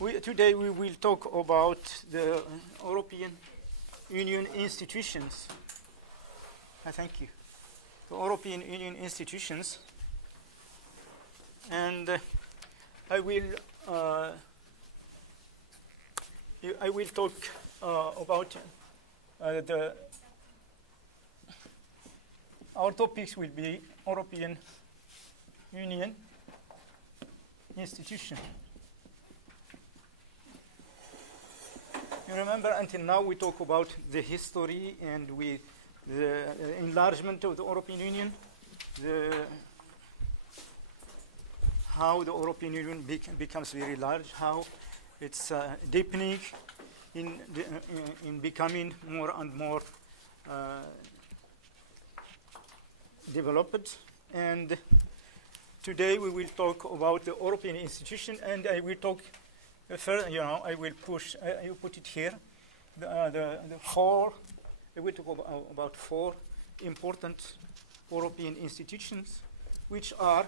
Today we will talk about the European Union institutions. Thank you. The European Union institutions, and I will talk about our topics will be European Union institution. You remember, until now we talk about the history and the enlargement of the European Union, how the European Union becomes very large, how it's deepening in becoming more and more developed. And today we will talk about the European institution, and I will talk. First, I will put it here. The four. I will talk about four important European institutions, which are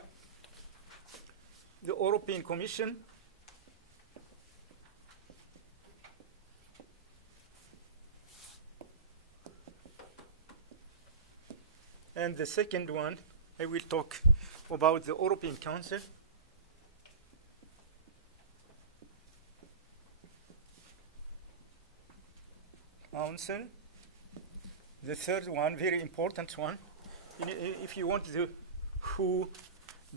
the European Commission, and the second one, I will talk about the European Council. The third one, very important one, if you want who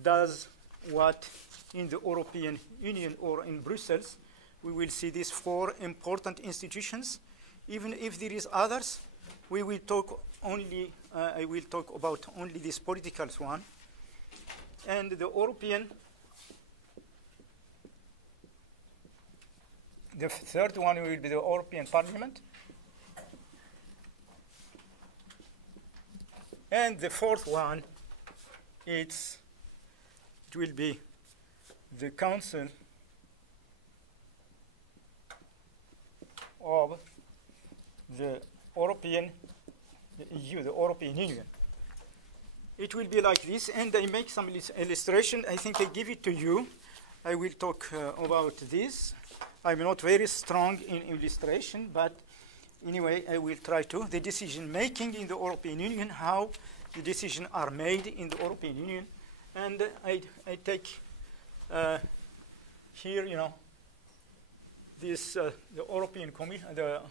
does what in the European Union or in Brussels, we will see these four important institutions. Even if there is others, we will talk only, I will talk about only this political one. And the third one will be the European Parliament. And the fourth one, it will be the Council of the EU, the European Union. It will be like this, and I make some illustration. I think I give it to you. I will talk about this. I'm not very strong in illustration, but anyway, I will try to. The decision making in the European Union, how the decisions are made in the European Union. And I take here, this, the European Commission, the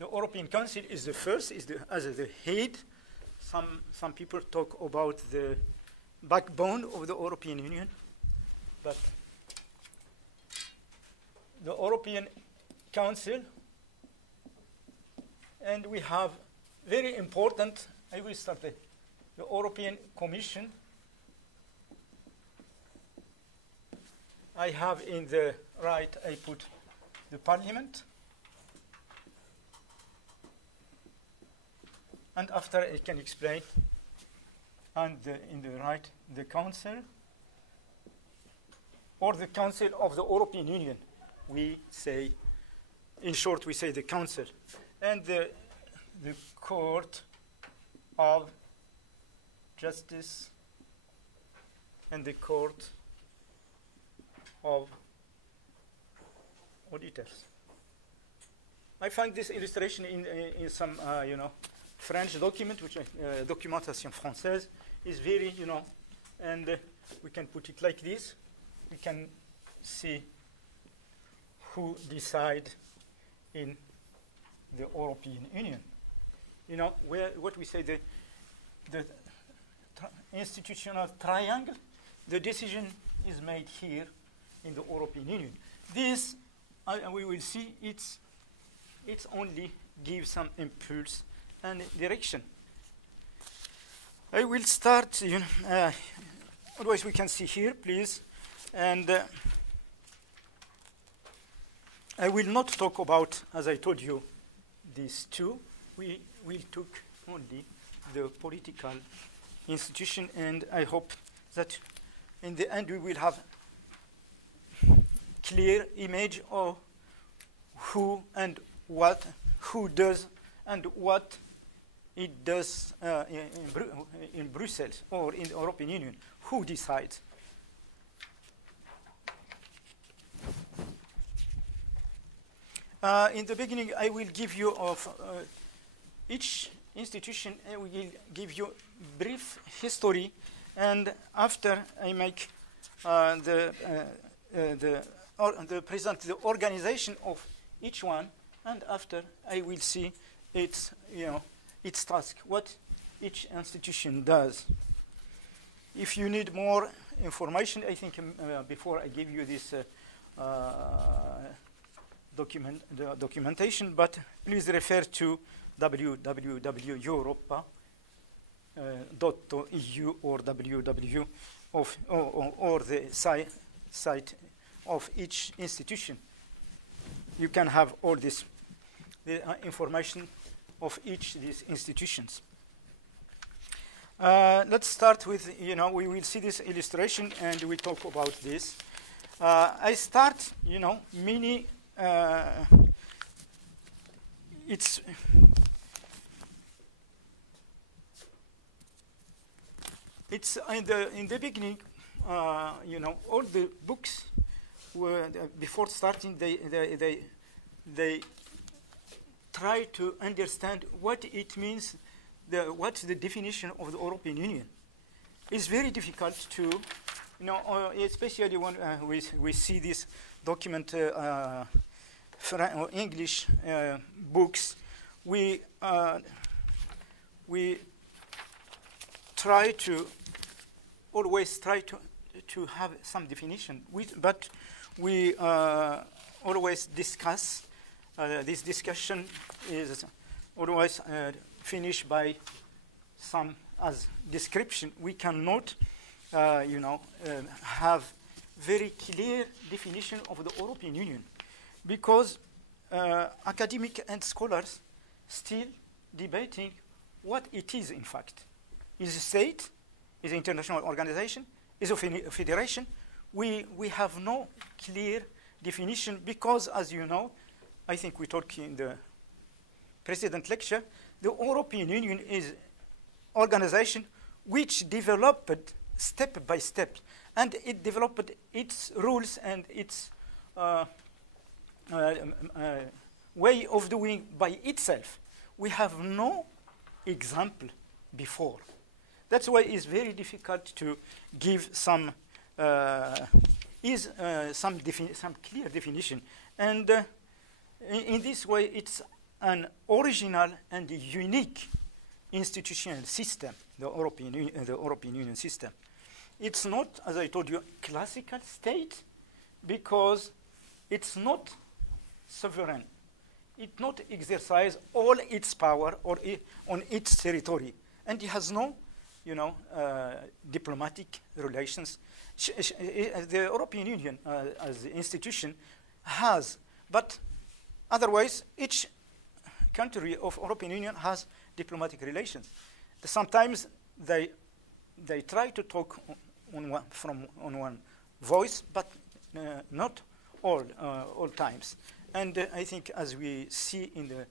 European Council is the first, as the head. Some people talk about the backbone of the European Union, but the European Council. And we have very important, I will start the European Commission. I have in the right, I put the Parliament. And after I can explain, and in the right, the Council, or the Council of the European Union. We say, in short, we say the Council. And the Court of Justice and the Court of Auditors. I find this illustration in some, French document, which documentation française, is very, and we can put it like this. We can see who decide in the European Union. What we say, the institutional triangle, the decision is made here in the European Union. This, we will see, it's only gives some impulse and direction. I will start, otherwise we can see here, please, and I will not talk about, as I told you, these two. We will talk only the political institution, and I hope that in the end we will have clear image of who and what, who does and what it does in Brussels or in the European Union. Who decides? In the beginning, I will give you of each institution. I will give you brief history, and after I make present the organization of each one, and after I will see its its task, what each institution does. If you need more information, I think before I give you this documentation, but please refer to www.europa.eu or www or the site of each institution. You can have all this the information of each of these institutions. Let's start with, we will see this illustration and we talk about this. I start, mini, it's in the beginning, all the books were, before starting, they try to understand what it means, what's the definition of the European Union. It's very difficult to, especially when we see this document, English books, we always try to have some definition, but we always discuss. This discussion is always finished by some as description. We cannot, have very clear definition of the European Union, because academic and scholars still debating what it is in fact. Is a state? Is an international organization? Is a federation? We have no clear definition because, as you know, I think we talked in the precedent lecture, the European Union is organization which developed step by step, and it developed its rules and its way of doing by itself. We have no example before. That's why it's very difficult to give some clear definition. And in this way, it's an original and unique institutional system, the European Union system. It's not, as I told you, classical state, because it's not sovereign. It not exercise all its power on its territory, and it has no, diplomatic relations. The European Union as an institution has, but otherwise each country of European Union has diplomatic relations. Sometimes they try to talk on one voice, but not all times. And I think, as we see in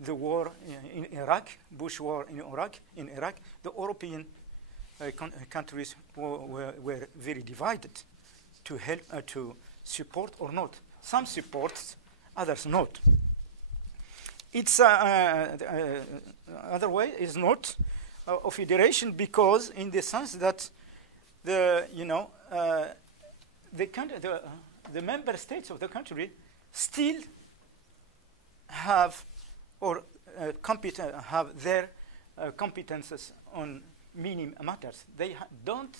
the war in Iraq, Bush war in Iraq, the European countries were very divided to help to support or not. Some supports, others not. It's other way is not a federation, because in the sense that the member states of the country still have or have their competences on many matters. They don't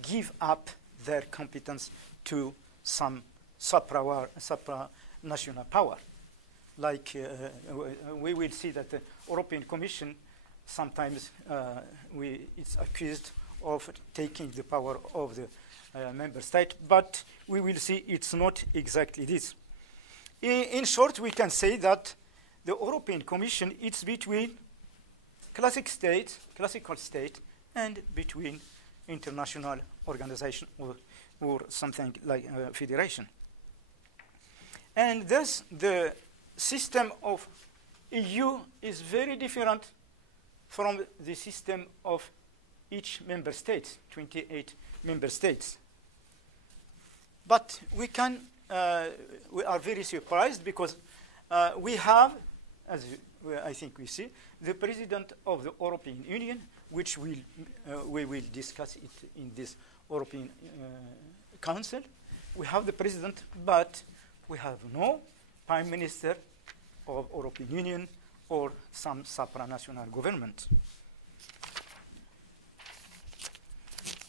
give up their competence to some supranational power. Like we will see that the European Commission sometimes it's accused of taking the power of the member state, but we will see it's not exactly this. In short, we can say that the European Commission is between classical state, and between international organization or something like federation. And thus the system of EU is very different from the system of each member state, 28 member states. But we are very surprised, because We have, as I think we see, the President of the European Union, which we will discuss it in this European Council. We have the President, but we have no Prime Minister of European Union or some supranational government.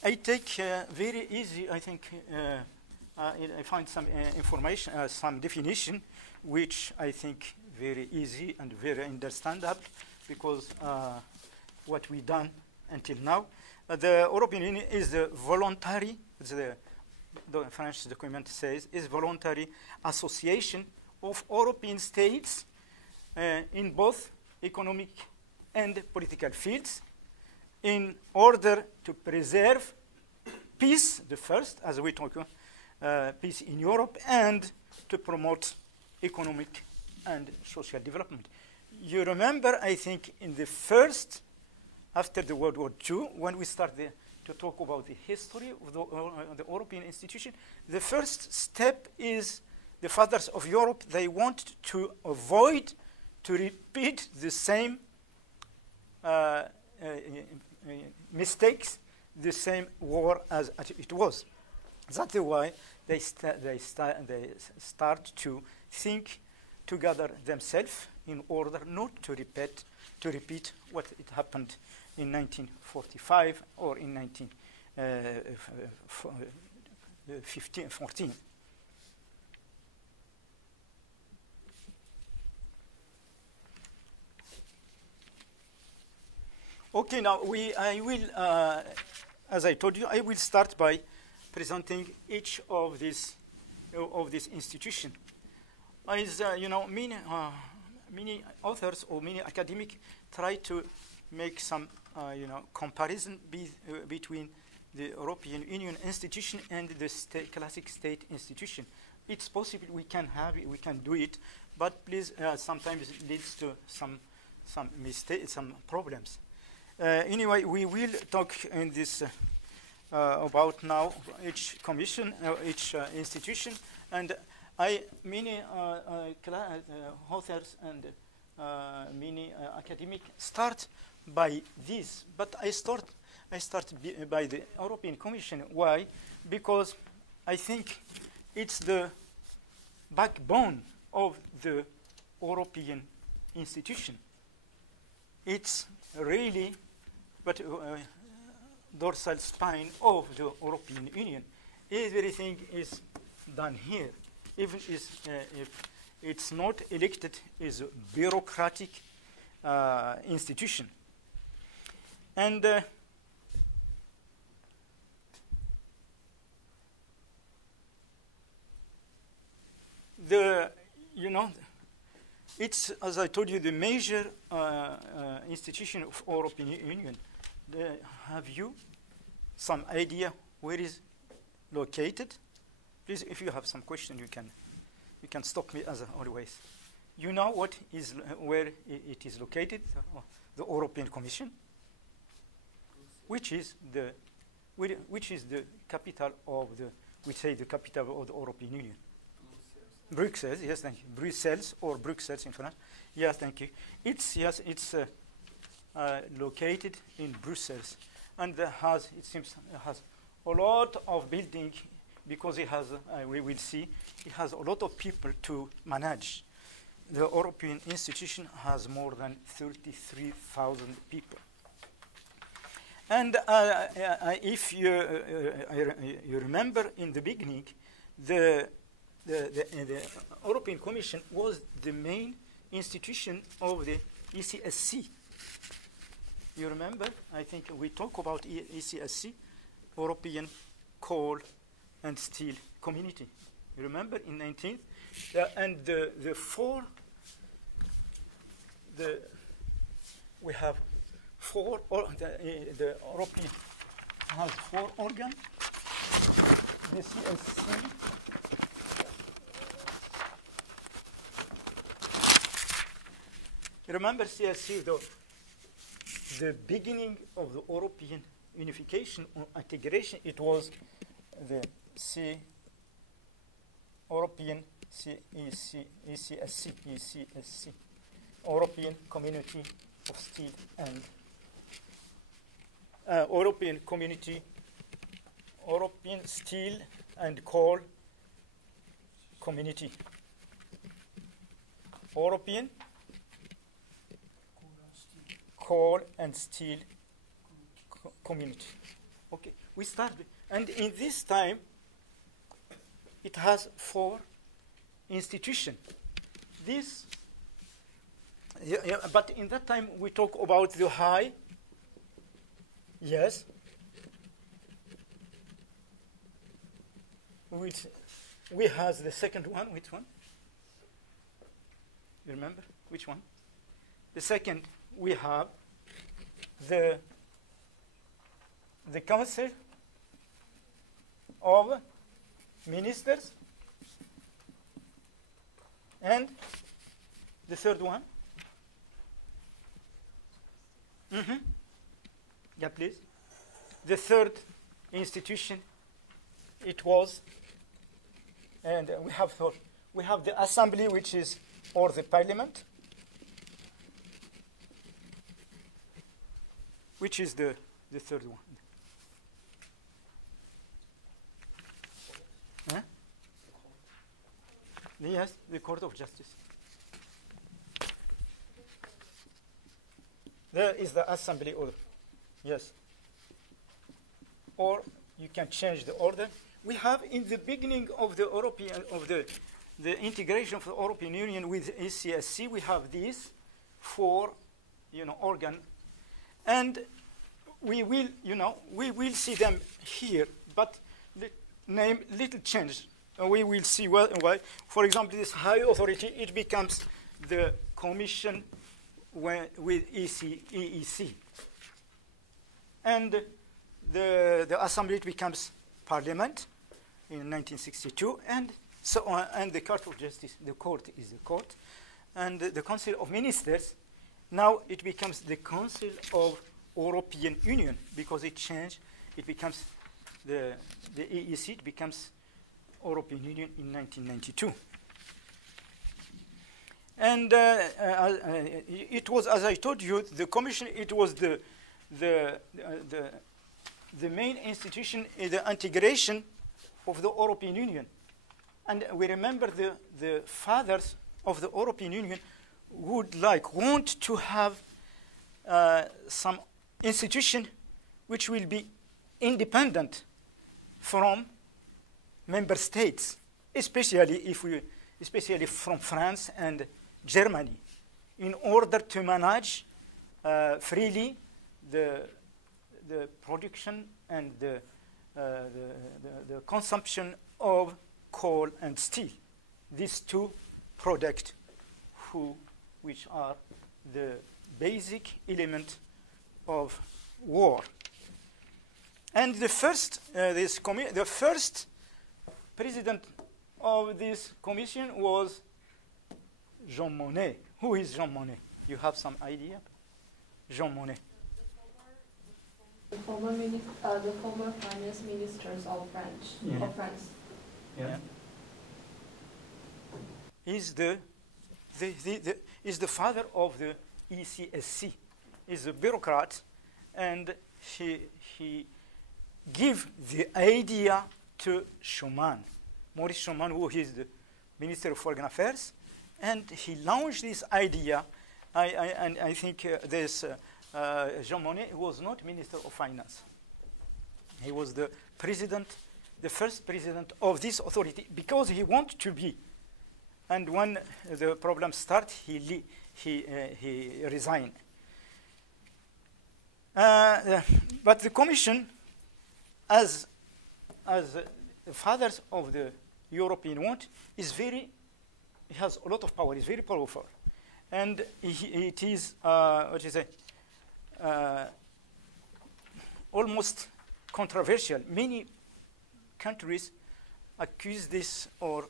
I take very easy, I think, I find some information, some definition, which I think very easy and very understandable, because what we've done until now. The European Union is the voluntary, the French document says, is voluntary association of European states in both economic and political fields, in order to preserve peace, the first, as we talk, peace in Europe, and to promote economic and social development. You remember, I think, in the first, after the World War II, when we started to talk about the history of the European institution, the first step is the fathers of Europe, they want to avoid to repeat the same mistakes, the same war as it was. That's why they start to think together themselves in order not to repeat what it happened in 1945 or in 1914. Okay, now I will, as I told you, I will start by presenting each of this institution. As you know, many authors or many academics try to make some comparison between the European Union institution and the classic state institution. It's possible we can do it, but please sometimes it leads to some mistakes, some problems. Anyway, we will talk in this about now each commission, each institution, and many authors and many academics start by this, but I start by the European Commission. Why? Because I think it's the backbone of the European institution. It's really dorsal spine of the European Union. Everything is done here. Even if it's not elected, is a bureaucratic institution. And it's, as I told you, the major institution of European Union. Have you some idea where it is located? Please, if you have some question, you can stop me as always. You know what is where it is located? The European Commission, which is the capital of the capital of the European Union. Brussels, yes, thank you. Brussels or Bruxelles in France. Yes, thank you. It's located in Brussels, and it seems has a lot of building, because it has, we will see, it has a lot of people to manage. The European institution has more than 33,000 people. And if you remember in the beginning, the European Commission was the main institution of the ECSC. You remember? I think we talk about ECSC, European Coal and Steel Community. You remember in 19th? And we have four, the European has 4 organs. The CSC, remember CSC, the beginning of the European unification or integration, it was the European ECSC, European Community of Steel and European Steel and Coal Community. European Coal and Steel Community. Okay, we started, and in this time, it has 4 institutions. This, but in that time we talk about the high. Yes. We have the second one. Which one? You remember which one? The second, we have the Council of Ministers, and the third one. Yeah, please. The third institution, it was, and we have the Assembly, which is, or the Parliament, which is the third one. Huh? Yes, the Court of Justice. There is the Assembly order. Yes. Or you can change the order. We have in the beginning of the European the integration of the European Union with ECSC, we have these 4, organ, and we will see them here, but the name little change. We will see why. For example, this high authority, it becomes the Commission with EEC, and the Assembly, it becomes Parliament in 1962, and so on. And the Court of Justice, the court is the court, and the Council of Ministers. Now it becomes the Council of European Union, because it changed. It becomes the EEC. It becomes European Union in 1992. And it was, as I told you, the Commission. It was the main institution in the integration of the European Union. And we remember the fathers of the European Union would want to have some institution which will be independent from member states, especially from France and Germany, in order to manage freely the production and the consumption of coal and steel. These 2 products which are the basic element of war. And the first president of this commission was Jean Monnet. Who is Jean Monnet? You have some idea? Jean Monnet. The former finance ministers of France. Yeah. He's the father of the ECSC. He's a bureaucrat, and he gave the idea to Schuman, Maurice Schuman, who is the Minister of Foreign Affairs, and he launched this idea. I think this Jean Monnet was not Minister of Finance. He was the first president of this authority, because he wanted to be. And when the problem started, he resigned. But the Commission, as the fathers of the European want, it has a lot of power. It's very powerful, and it is almost controversial. Many countries accuse this or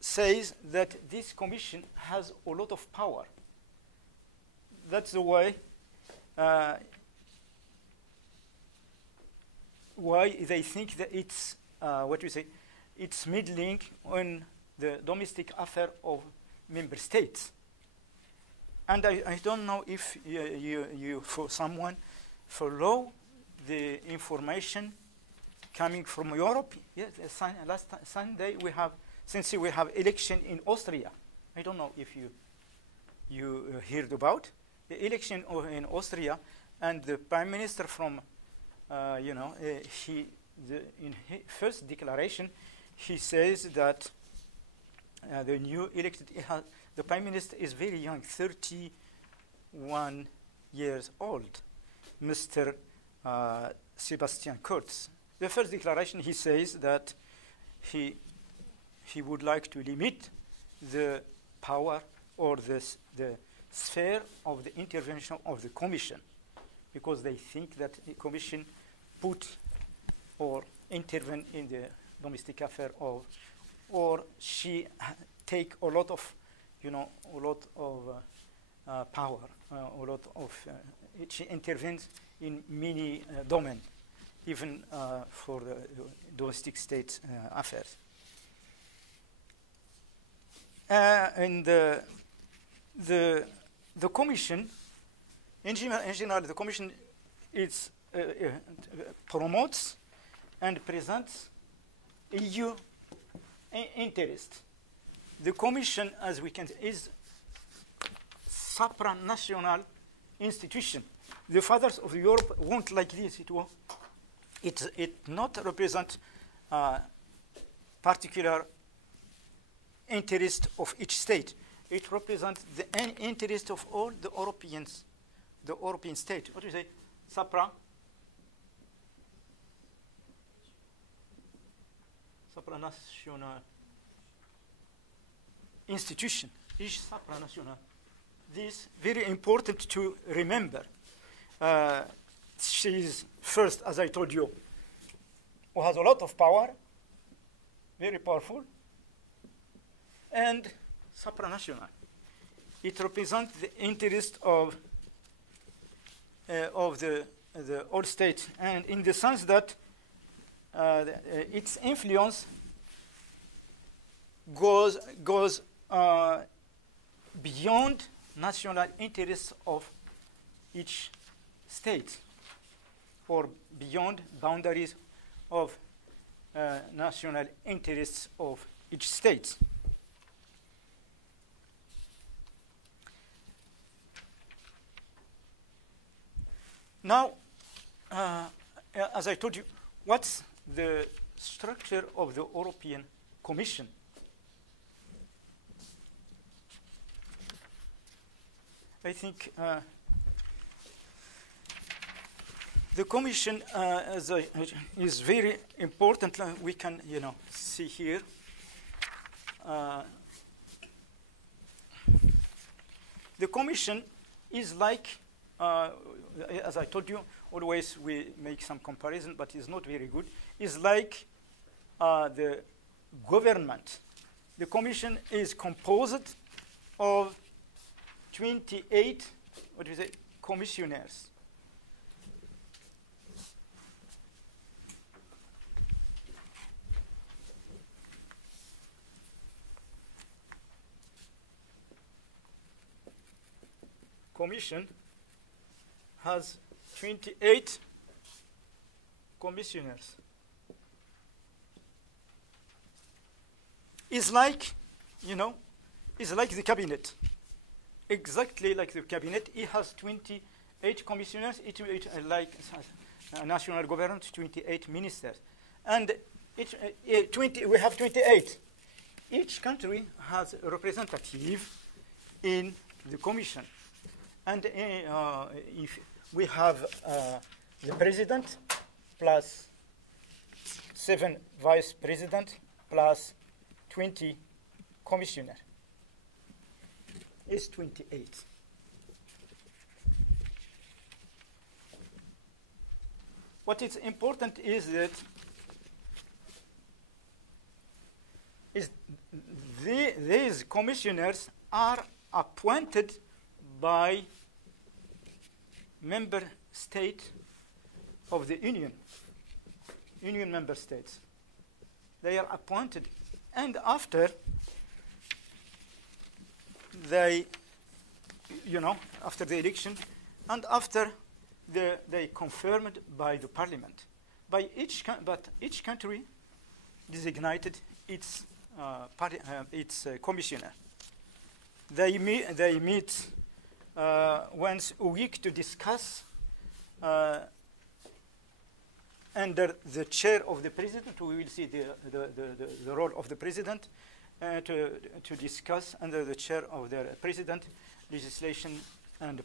says that this commission has a lot of power. That's the way why they think that it's it's meddling on the domestic affair of member states. And I don't know if you for someone follow the information coming from Europe. Yes, last Sunday since we have election in Austria. I don't know if you heard about the election in Austria, and the prime minister from in his first declaration, he says that the new elected, the prime minister is very young, 31 years old, Mr. Sebastian Kurz. The first declaration, he says that he would like to limit the power or the sphere of the intervention of the Commission, because they think that the Commission put or intervene in the domestic affair of, or she take a lot of power, she intervenes in many domains, even for the domestic state affairs. And the Commission, in general, the Commission promotes and presents EU interest. The Commission, as we can, is supranational institution. The fathers of Europe won't like this. It not represent particular interest of each state. It represents the interest of all the Europeans, the European state. What do you say? Supranational institution. Each supranational. This is very important to remember. She is first, as I told you, who has a lot of power, very powerful, and supranational. It represents the interest of the old state, and in the sense that its influence goes beyond national interests of each state, or beyond boundaries of national interests of each state. Now, as I told you, what's the structure of the European Commission? I think the Commission is very important. We can, see here. The Commission is like, as I told you, always we make some comparison, but it's not very good. It's like the government. The Commission is composed of 28, commissioners. Commission has 28 commissioners. It's like, it's like the cabinet. Exactly like the cabinet. It has 28 commissioners. It like a national government, 28 ministers. And we have 28. Each country has a representative in the commission. And if we have the president plus 7 vice presidents plus 20 commissioners. Is 28. What is important is that these commissioners are appointed by member state of the Union member states. they are appointed, and after they, after the election, and after they confirmed by the parliament, but each country designated its commissioner. They meet once a week to discuss under the chair of the president. We will see the role of the president to discuss under the chair of the president legislation and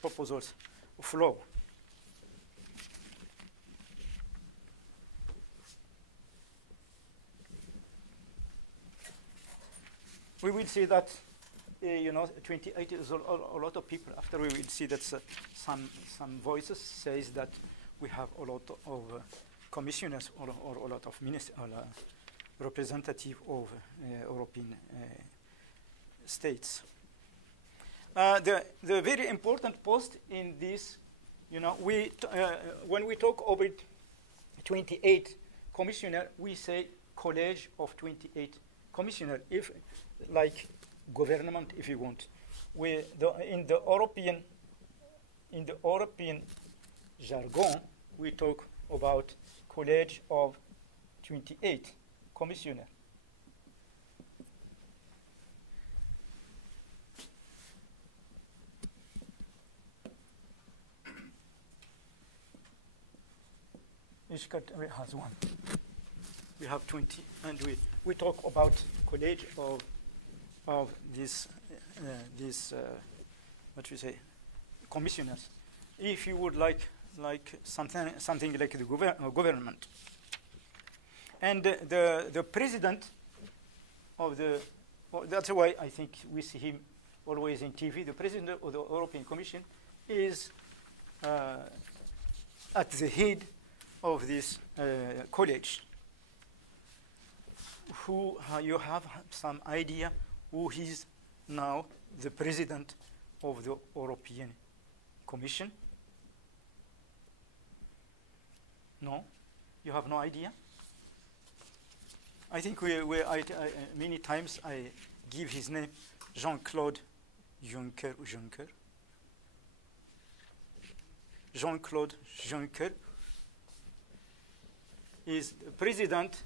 proposals of law. We will see that 28 is a lot of people. After we will see that some voices says that we have a lot of commissioners or a lot of ministers or representative of European states. The very important post in this, when we talk about 28 commissioner, we say college of 28 commissioner, if like government, if you want. In the European jargon, we talk about college of 28 commissioner. Each country has one. We have 20, and we talk about college of this what we say, commissioners. If you would like something like the government, and the president of that's why I think we see him always in TV. The president of the European Commission is at the head of this college. You have some idea who is now the president of the European Commission? No? You have no idea? I think many times I give his name, Jean-Claude Juncker. Jean-Claude Juncker is the president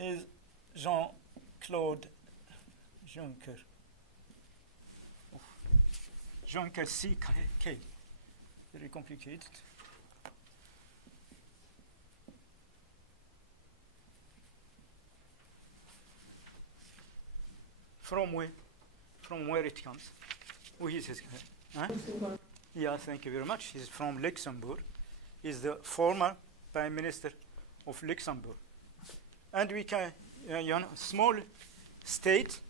is Jean-Claude Juncker. Juncker CK. Very complicated. From where it comes? Who is his? Huh? Yeah, thank you very much. He's from Luxembourg. He's the former Prime Minister of Luxembourg. And we can, small state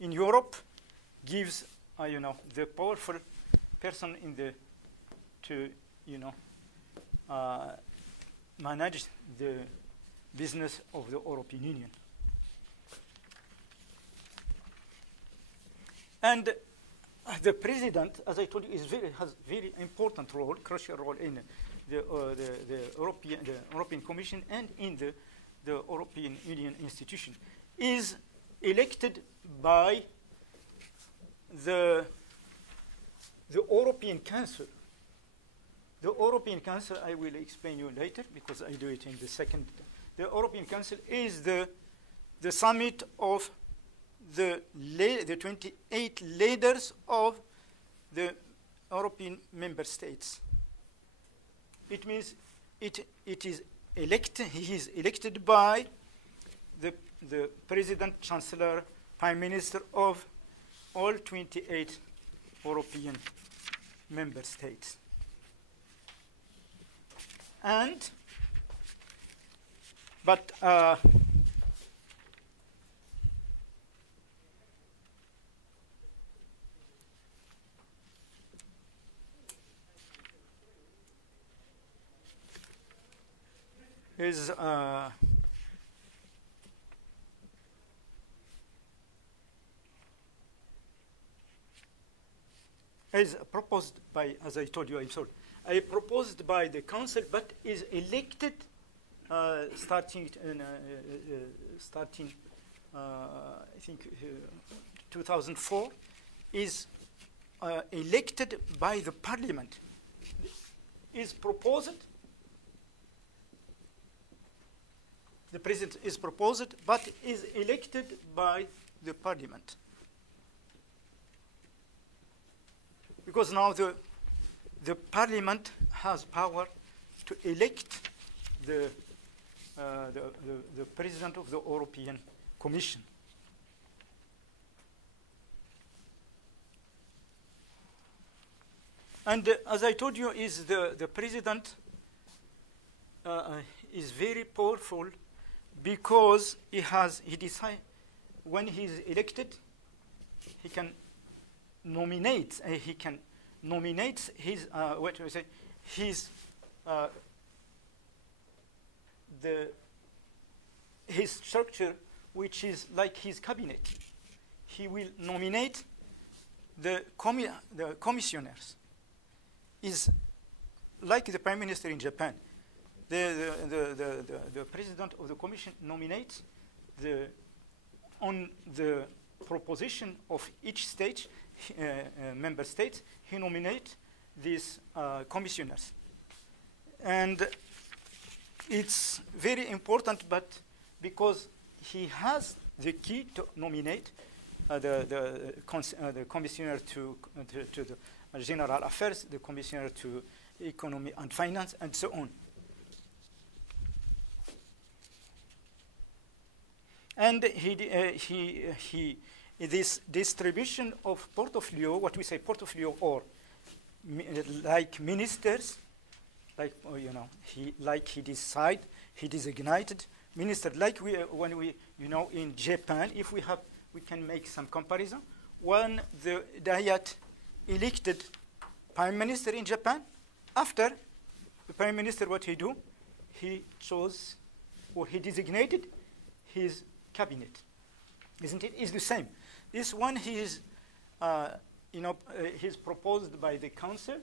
in Europe gives, the powerful person to manage the business of the European Union. And the president, as I told you, has very important role, crucial role in the European Commission and in the European Union institution, is elected by the European Council. The European Council, I will explain you later because I do it in the second. The European Council is the summit of the 28 leaders of the European member states. It means it is elected. He is elected by the president, chancellor, prime minister of all 28 European member states. Is proposed by, as I told you, I'm sorry, proposed by the council, but is elected starting I think 2004, is elected by the parliament. Is proposed. The president is proposed, but is elected by the parliament. Because now the parliament has power to elect the president of the European Commission. And as I told you, is the president is very powerful because he decide when he is elected, he can nominate his what do I say, his his structure, which is like his cabinet. He will nominate the commissioners. Is like the prime minister in Japan. The president of the commission nominates on the proposition of each state, member state, he nominates these commissioners. And it's very important, but because he has the key to nominate the commissioner to the general affairs, the commissioner to economy and finance, and so on. And this distribution of portfolio, what we say portfolio, or like ministers, like he designated minister, like when we in Japan, if we can make some comparison. When the Diet elected prime minister in Japan, after the prime minister, what he do? He chose, or he designated his cabinet. Isn't it? It's the same. This one he's proposed by the council,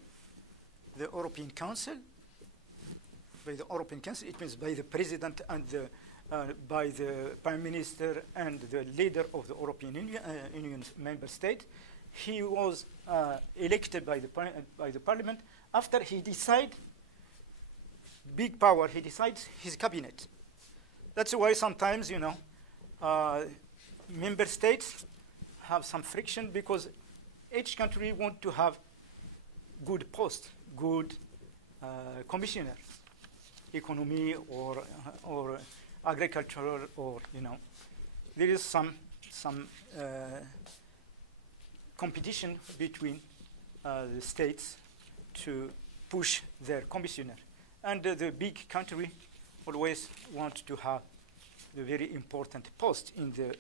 the European Council. By the European Council, it means by the president and by the prime minister and the leader of the European Union member state. He was elected by the parliament. After he decides, big power, he decides his cabinet. That's why sometimes, member states have some friction because each country wants to have good post, good commissioner, economy or agricultural, or there is some competition between the states to push their commissioner, and the big country always want to have the very important post in the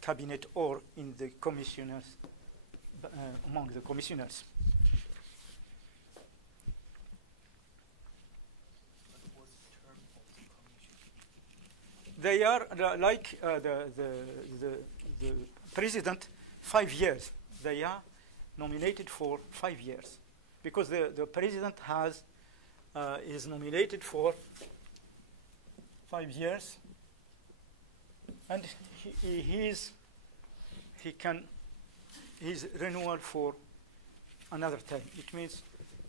cabinet or in the commissioners, among the commissioners. They are like the president, 5 years. They are nominated for 5 years because the president is nominated for 5 years, and he's renewal for another term. It means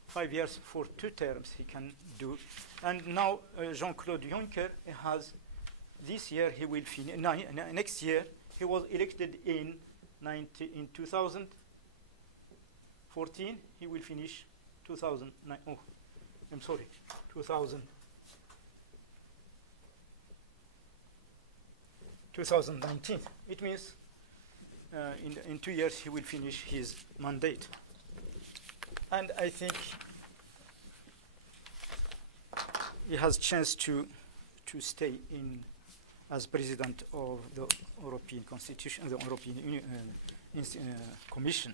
5 years for 2 terms he can do. And now Jean-Claude Juncker has. This year he will finish. Next year he was elected in 2014. He will finish 2009. Oh, I'm sorry, 2019. It means in 2 years he will finish his mandate. And I think he has chance to stay in as president of the European Constitution, the European Union, Commission.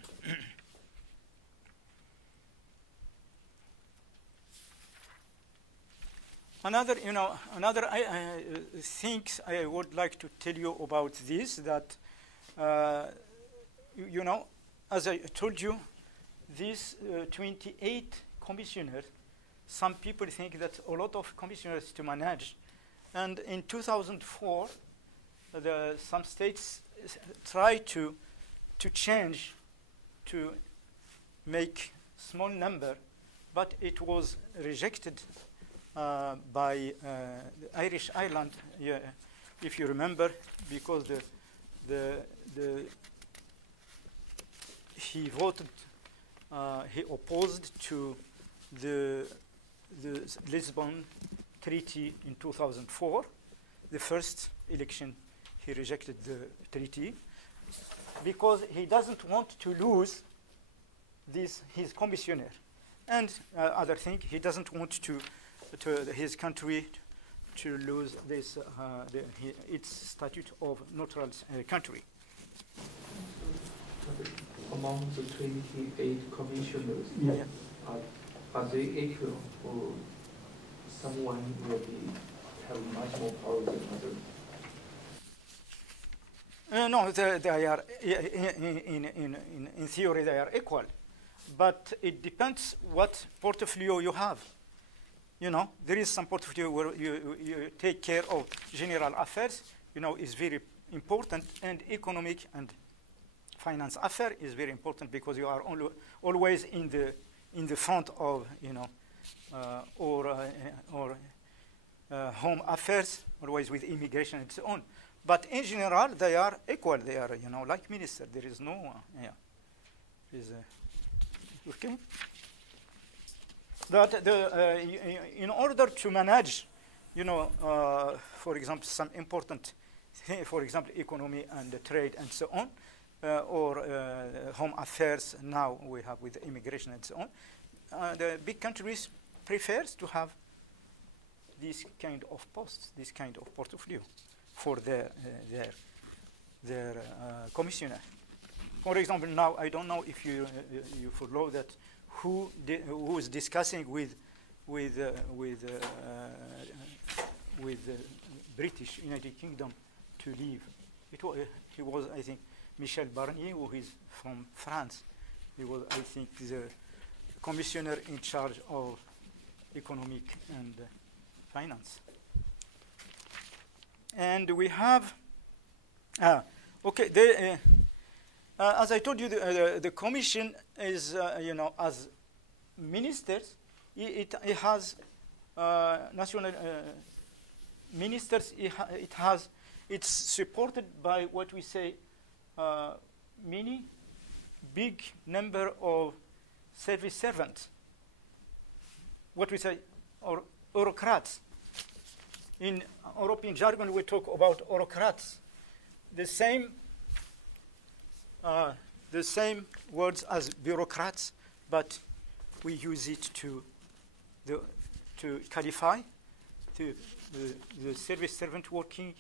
Another things I would like to tell you about this, that as I told you, these 28 commissioners, some people think that a lot of commissioners to manage. And in 2004, some states tried to change, to make small number, but it was rejected by the Irish Ireland, if you remember, because he voted, he opposed to the Lisbon Treaty in 2004. The first election, he rejected the treaty because he doesn't want to lose his commissioner. And other thing, he doesn't want his country to lose this its statute of neutral country. Among the 28 commissioners, Yeah. Are they equal, or someone will have much more power than others? No, they are in theory they are equal, but it depends what portfolio you have. You know, there is some portfolio where you take care of general affairs. You know, is very important, and economic and finance affair is very important because you are always in the front of home affairs, always with immigration and so on. But in general, they are equal. They are, like minister. There is no, okay. That in order to manage, for example, some important, for example, economy and trade and so on, or home affairs. Now we have with immigration and so on. The big countries prefers to have this kind of posts, this kind of portfolio for their commissioner. For example, now I don't know if you follow that who is discussing with British United Kingdom to leave. He was, I think, Michel Barnier, who is from France. He was, I think, the commissioner in charge of economic and finance. And we have, okay, as I told you, the commission is, as ministers, it has national ministers. It's supported by what we say big number of service servants. What we say, or bureaucrats. In European jargon, we talk about autocrats. The same words as bureaucrats, but we use it to qualify the service servant working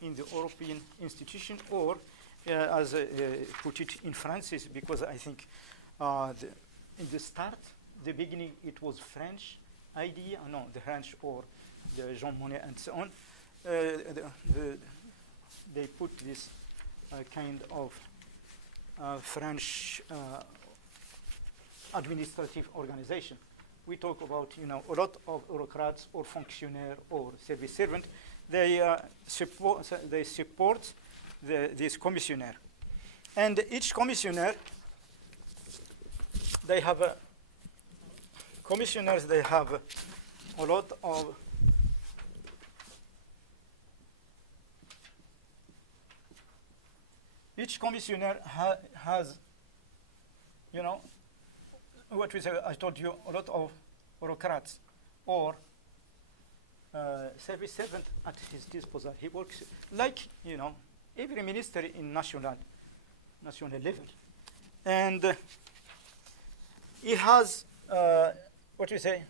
in the European institution, or as put it in France, because I think in the beginning, it was French idea, the French or the Jean Monnet and so on. They put this kind of French administrative organization. We talk about, a lot of bureaucrats or functionaries or service servant. They support this commissioner, and each commissioner, they have commissioners. They have a lot of each commissioner has, what we say, I told you, a lot of bureaucrats or service servant at his disposal. He works like, every minister in national level. And he has, what we say,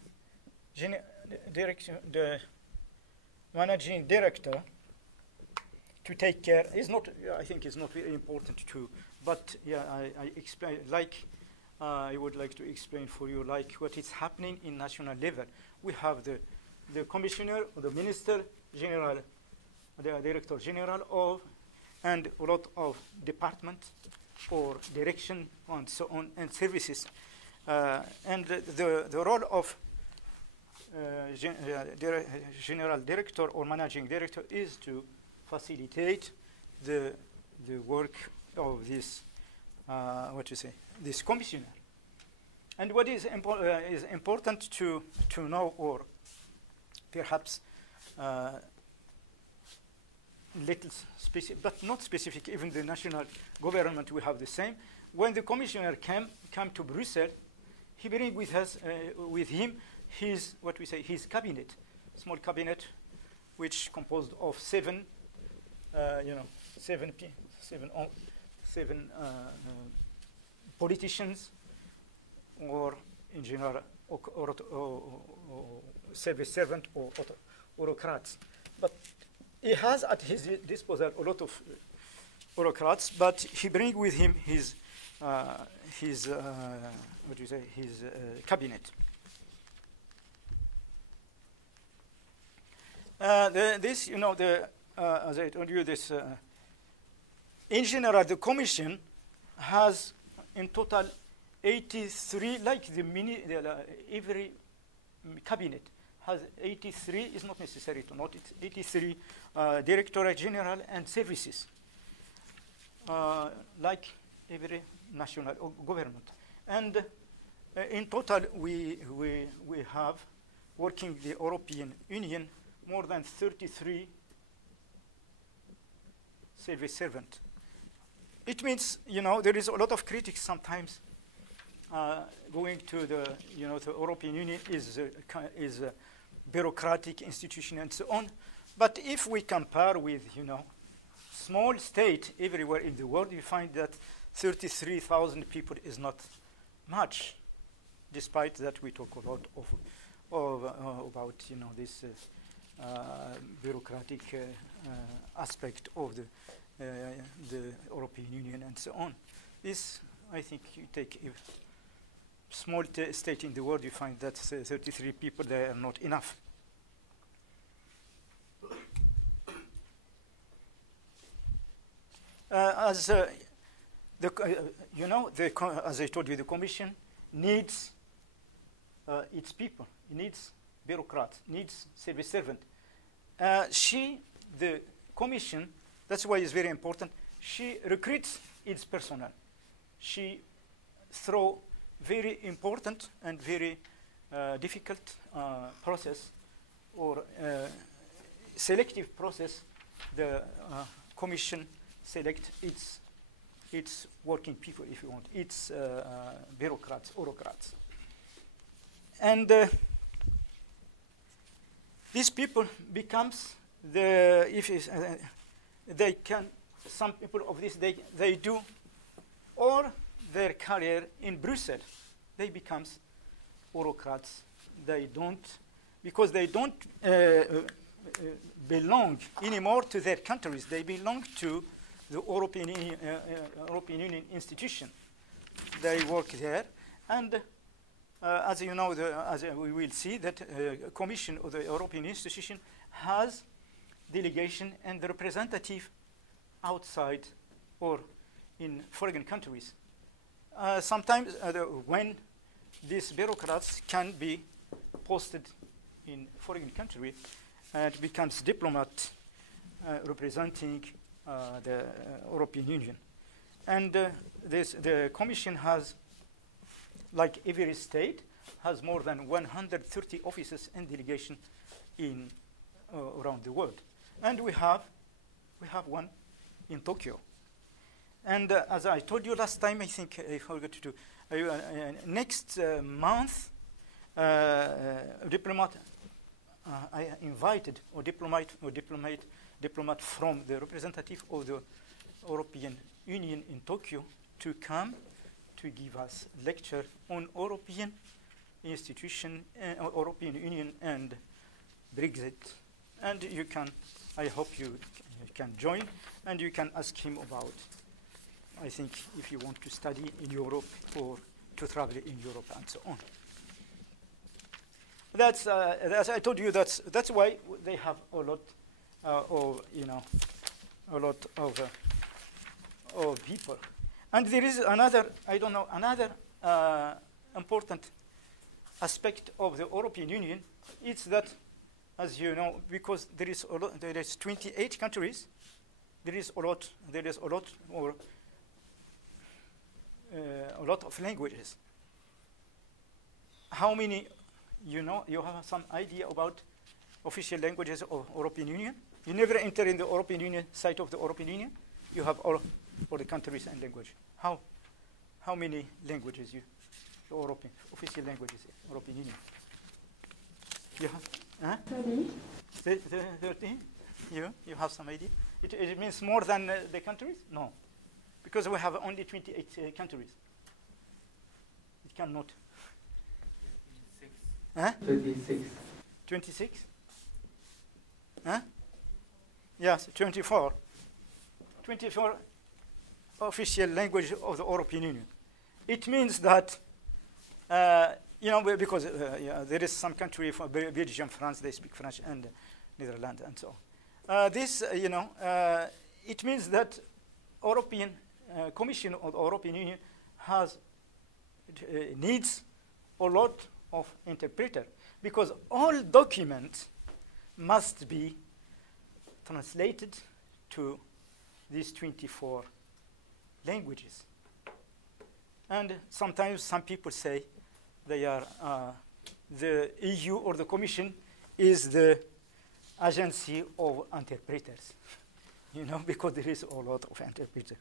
the managing director to take care. Is not, I think it's not very important too, but yeah, I explain, I would like to explain for you, what is happening in national level. We have the commissioner, or the minister general, the director general of, and a lot of department or direction and so on, and services. And the role of general director or managing director is to facilitate the work of this this commissioner. And what is important to know, or perhaps little specific, but not specific, even the national government will have the same. When the commissioner came to Brussels, he bring with him his his cabinet, small cabinet, which composed of seven politicians, or in general, service servant or autocrats. But he has at his disposal a lot of autocrats, but he brings with him his cabinet. As I told you, this in general, the Commission has in total 83, like every cabinet has 83, is not necessary to note, it's 83 Directorate General and services, like every national government. And in total, we have, working the European Union, more than 33 civil servants. It means, there is a lot of critics sometimes going to the European Union is a bureaucratic institution and so on. But if we compare with, small state everywhere in the world, you find that 33,000 people is not much, despite that we talk a lot about, this bureaucratic aspect of the European Union and so on. This, I think, you take a small state in the world, you find that 33 people, they are not enough. As I told you, the Commission needs its people. It needs bureaucrats, needs service servant. The Commission, that's why it's very important, she recruits its personnel. She through very important and very difficult process, or selective process. The Commission select its working people, if you want, its bureaucrats, autocrats. And these people becomes some people of this, they do all their career in Brussels. They becomes autocrats. Because they don't belong anymore to their countries. They belong to the European Union institution. They work there, and as you know, as we will see, that Commission of the European institution has delegation and representative outside or in foreign countries. Sometimes when these bureaucrats can be posted in foreign country, it becomes diplomat representing the European Union. And the Commission has, like every state, has more than 130 offices and delegation in around the world. And we have one in Tokyo. And as I told you last time, I think I forgot to do, next month, diplomat, I invited a diplomat from the representative of the European Union in Tokyo to come to give us lecture on European institution, European Union and Brexit. And you can, I hope you can join, and you can ask him about, I think, if you want to study in Europe or to travel in Europe and so on. That's, as I told you, that's why they have a lot of people. And there is another, I don't know, another important aspect of the European Union is that, as you know, because there is 28 countries, there is a lot of languages. How many, you have some idea about official languages of European Union? You never enter in the European Union site of the European Union. You have all the countries and language. How many languages European official languages European Union? You have 13. You have some idea? It means more than the countries? No, because we have only 28 countries. It cannot. 36. 26? Yes, 24. 24 official language of the European Union. It means that, because there is some country, for Belgium, France, they speak French, and Netherlands, and so on. It means that European Commission of the European Union needs a lot of interpreter, because all documents must be translated to these 24 languages. And sometimes some people say they are the EU or the Commission is the agency of interpreters, because there is a lot of interpreters.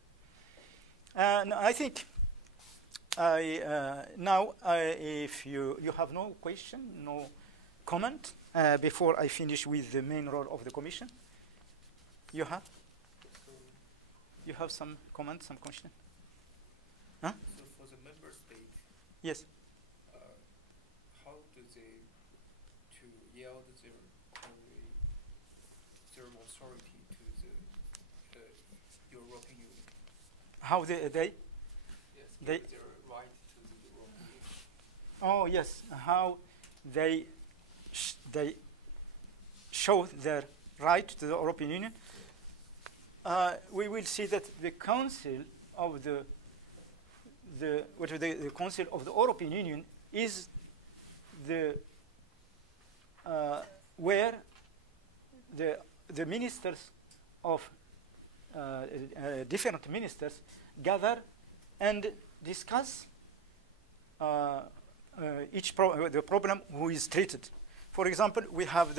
And I think if you have no question, no comment, before I finish with the main role of the Commission, you have some comment, some question? Huh? So for the member state, yes. How do they to yield their authority to the European Union? How they yes, they their right to the European Union. Oh yes, how they show their right to the European Union. We will see that the Council of the Council of the European Union is the where the ministers of different ministers gather and discuss the problem who is treated. For example, we have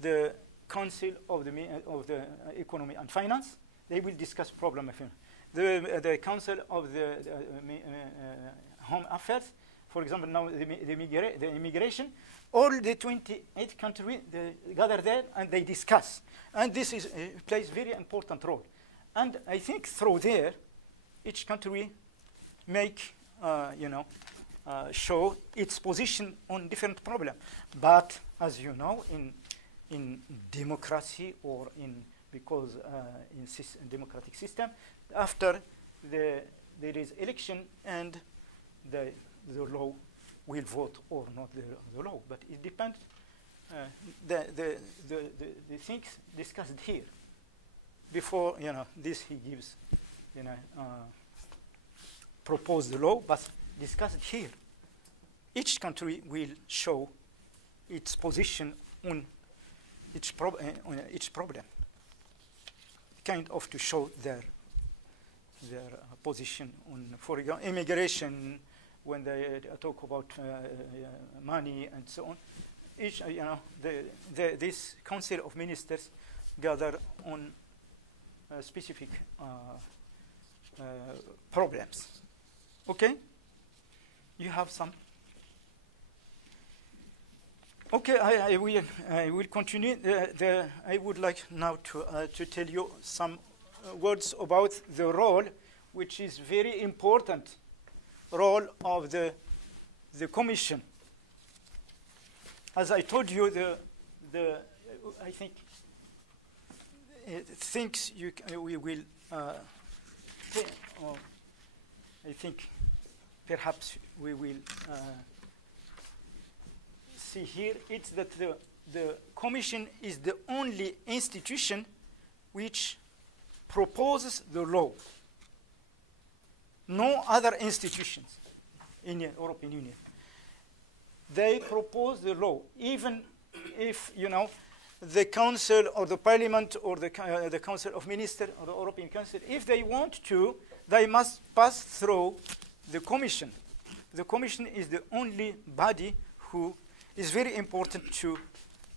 the Council of the Economy and Finance. They will discuss problem of the Council of the Home Affairs. For example, now the immigration. All the 28 countries they gather there and they discuss, and this plays very important role. And I think through there, each country make show its position on different problem. But as you know, in democracy or in democratic system, after there is election and the law will vote or not the law, but it depends. The things discussed here before this he gives propose the law, but discussed here. Each country will show its position on each problem, kind of to show their position on, for example, immigration, when they talk about money and so on. Each, this Council of Ministers gather on specific problems. Okay? You have some? Okay, I will continue. I would like now to tell you some words about the role, which is very important, role of the Commission. As I told you, I think things we will. I think perhaps we will see here. It's that the Commission is the only institution which proposes the law. No other institutions in the European Union. They propose the law, even if, you know, the Council or the Parliament or the Council of Ministers or the European Council, if they want to, they must pass through the Commission. The Commission is the only body who is very important to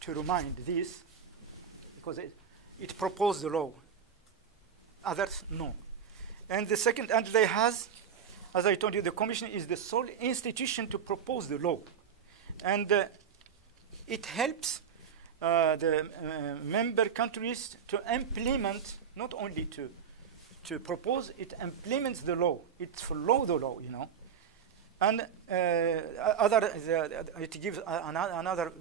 remind this, because it proposed the law. Others, no. And the second, and they has, as I told you, the Commission is the sole institution to propose the law. And it helps the member countries to implement, not only to propose, it implements the law. It follows the law, you know. And it gives another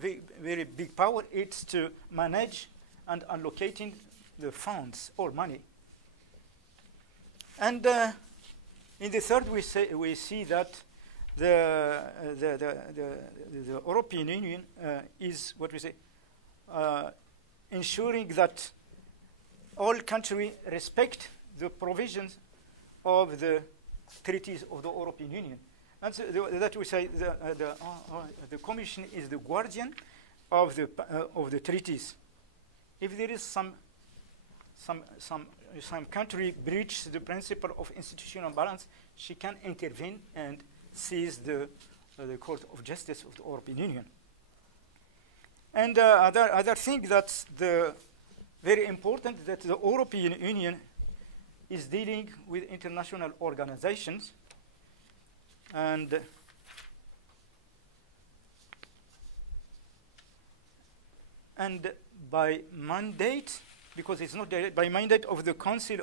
very big power. It's to manage and allocating the funds or money. And in the third, we see that the European Union is what we say, ensuring that all countries respect the provisions of the treaties of the European Union. And so that we say the Commission is the guardian of the treaties. If there is some country breach the principle of institutional balance, she can intervene and seize the Court of Justice of the European Union. And other thing that's very important, that the European Union is dealing with international organizations, and by mandate, because it's not by mandate of the Council,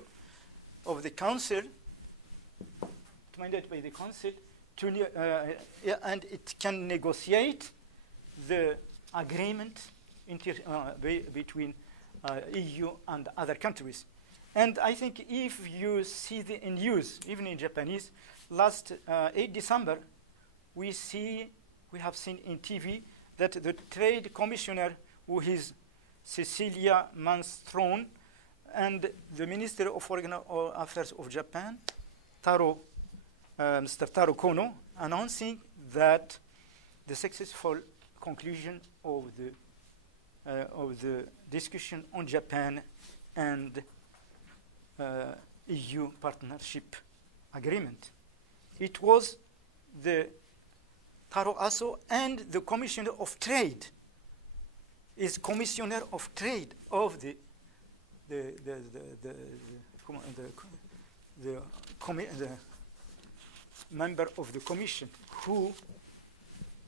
mandate by the Council, and it can negotiate the agreement between EU and other countries. And I think if you see the news, even in Japanese, last 8 December, we have seen in TV that the Trade Commissioner, who is Cecilia Malmström, and the Minister of Foreign Affairs of Japan, Mr. Taro Kono, announcing that the successful conclusion of the discussion on Japan and EU partnership agreement. It was the Taro Aso and the Commissioner of Trade, is Commissioner of Trade of the member of the Commission, who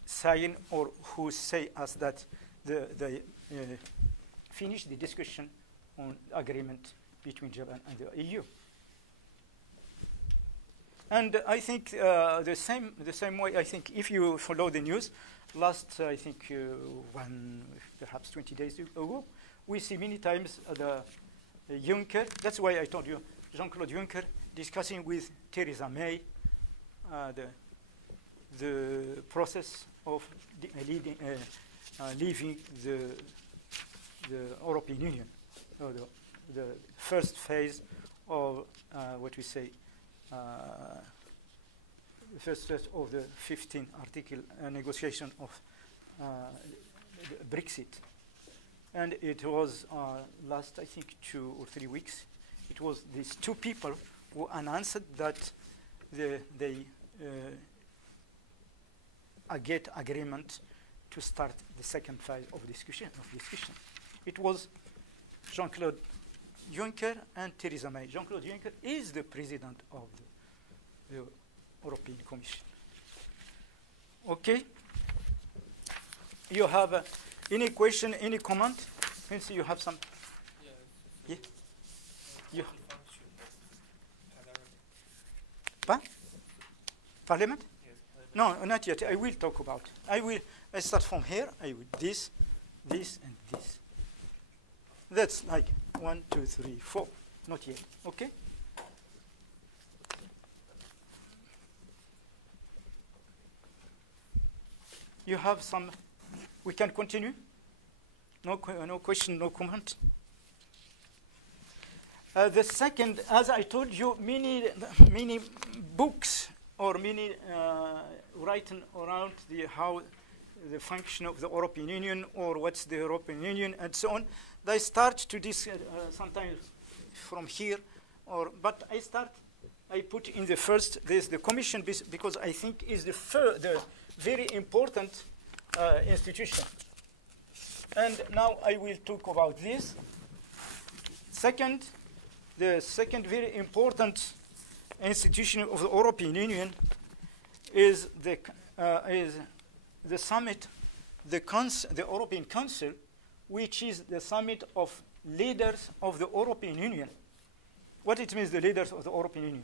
sign or who say us that they finished the discussion on agreement between Japan and the EU. And I think the same way, I think if you follow the news, last, I think, perhaps 20 days ago, we see many times the Juncker, that's why I told you, Jean-Claude Juncker discussing with Theresa May the process of leaving the European Union, or the first phase of what we say, the first phase of the 15 article negotiation of Brexit. And it was last, I think, 2 or 3 weeks. It was these two people who announced that they get agreement to start the second phase of discussion. It was Jean-Claude Juncker and Theresa May. Jean-Claude Juncker is the president of the European Commission. Okay? You have any question, any comment? Since you have some. Yeah. Yeah. Parliament? Yes, No, not yet. I will talk about. I start from here. I will this, and this. That's like 1, 2, 3, 4. Not yet. Okay? You have some. We can continue. No question, no comment. The second, as I told you, many books or many written around how the function of the European Union or what's the European Union and so on. They start to this sometimes from here, but I put in the first, there's the Commission because I think is the very important institution. And now I will talk about this. The second very important institution of the European Union is the summit, the European Council, which is the summit of leaders of the European Union. What it means, the leaders of the European Union?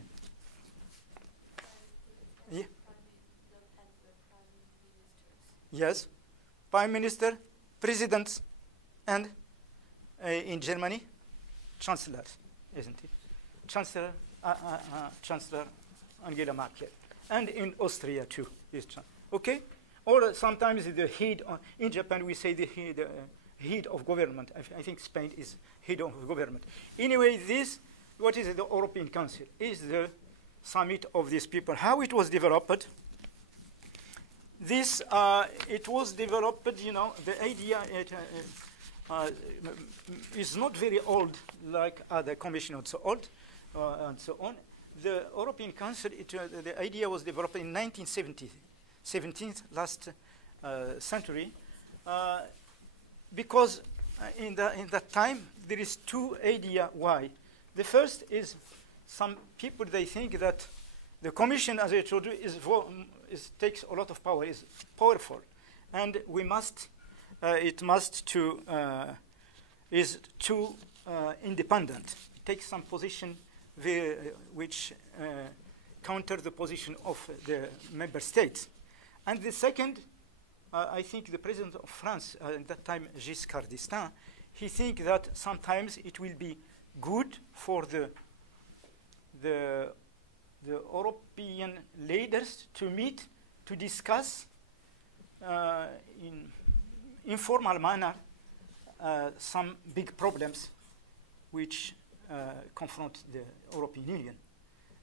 Yeah. Yes, Prime Minister, Presidents, and in Germany, Chancellors, isn't it? Chancellor Angela Merkel, and in Austria too. Okay, or sometimes the head. In Japan, we say the head of government. I think Spain is head of government. Anyway, what is the European Council? Is the summit of these people. How it was developed? It was developed. The idea is not very old, like the Commission and so old, and so on. The European Council, the idea was developed in 1970, 17th last century, because in that time there is two ideas why. The first is some people, they think that the Commission, as I told you, takes a lot of power, is powerful, and is too independent. It takes some position which counter the position of the member states. And the second, I think the president of France at that time, Giscard d'Estaing, he thinks that sometimes it will be good for the European leaders to meet, to discuss in informal manner some big problems which confront the European Union.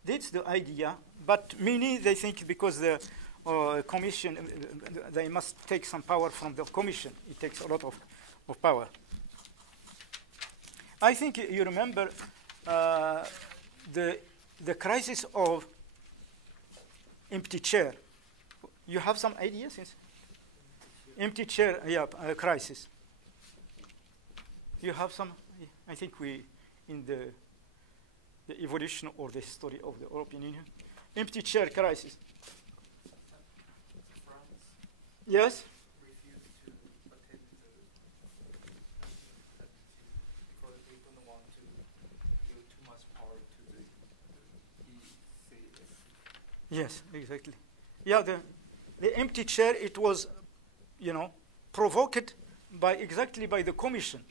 That's the idea, but many, they think because the Commission, they must take some power from the Commission. It takes a lot of power. I think you remember the crisis of empty chair. You have some ideas? Empty chair, crisis. You have some? I think in the evolution or the history of the European Union. Empty chair crisis. France Yes? refused to attend because they don't want to give too much power to the ECS. Yes, exactly. Yeah, the empty chair, it was, provoked exactly by the Commission,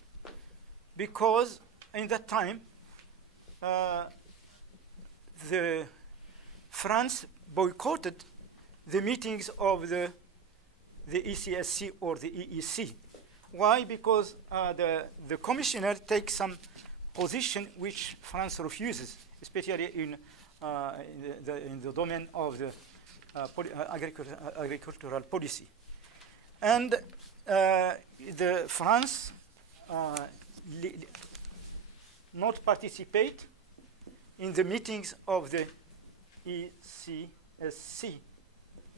because in that time, France boycotted the meetings of the ECSC or the EEC. Why? Because the commissioner takes some position which France refuses, especially in the domain of the agricultural policy. And the France not participate in the meetings of the ECSC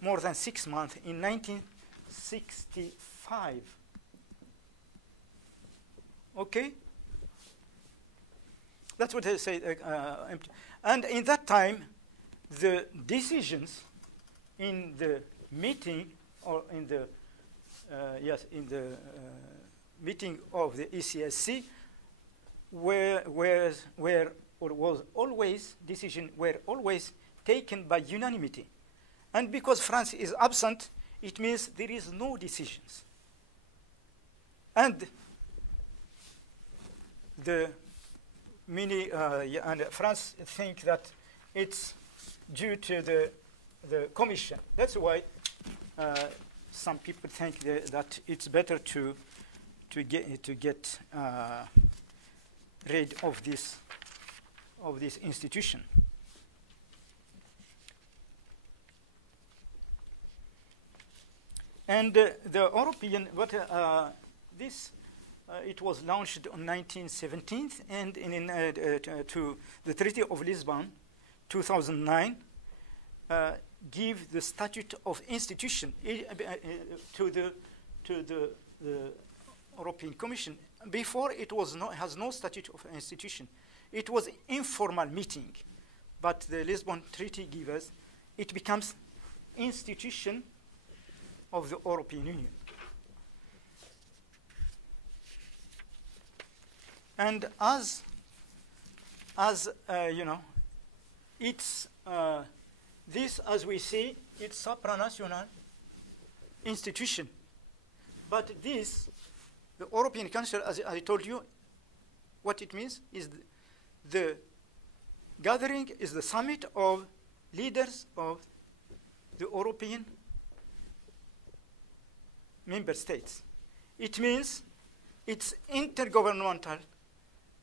more than 6 months in 1965. Okay? That's what I say. And in that time, the decisions in the meeting or in the meeting of the ECSC were always taken by unanimity. And because France is absent, it means there is no decisions. And and France think that it's due to the Commission. That's why some people think that it's better to get rid of this institution. And the European, this, it was launched on 1917, and to the Treaty of Lisbon, 2009, give the statute of institution to the European Commission. Before, it was has no statute of institution. It was informal meeting, but the Lisbon Treaty gives us, it becomes institution of the European Union. And as you know, it's this, as we see, it's supranational institution. But this, the European Council, as I told you, what it means is the gathering is the summit of leaders of the European member states. It means it's intergovernmental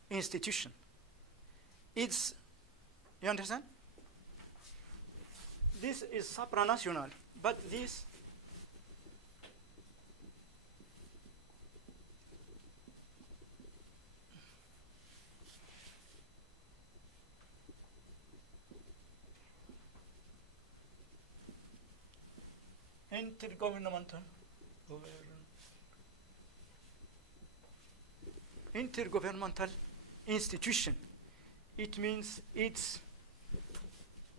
institution. It's, you understand? This is supranational, but this intergovernmental institution. It means it's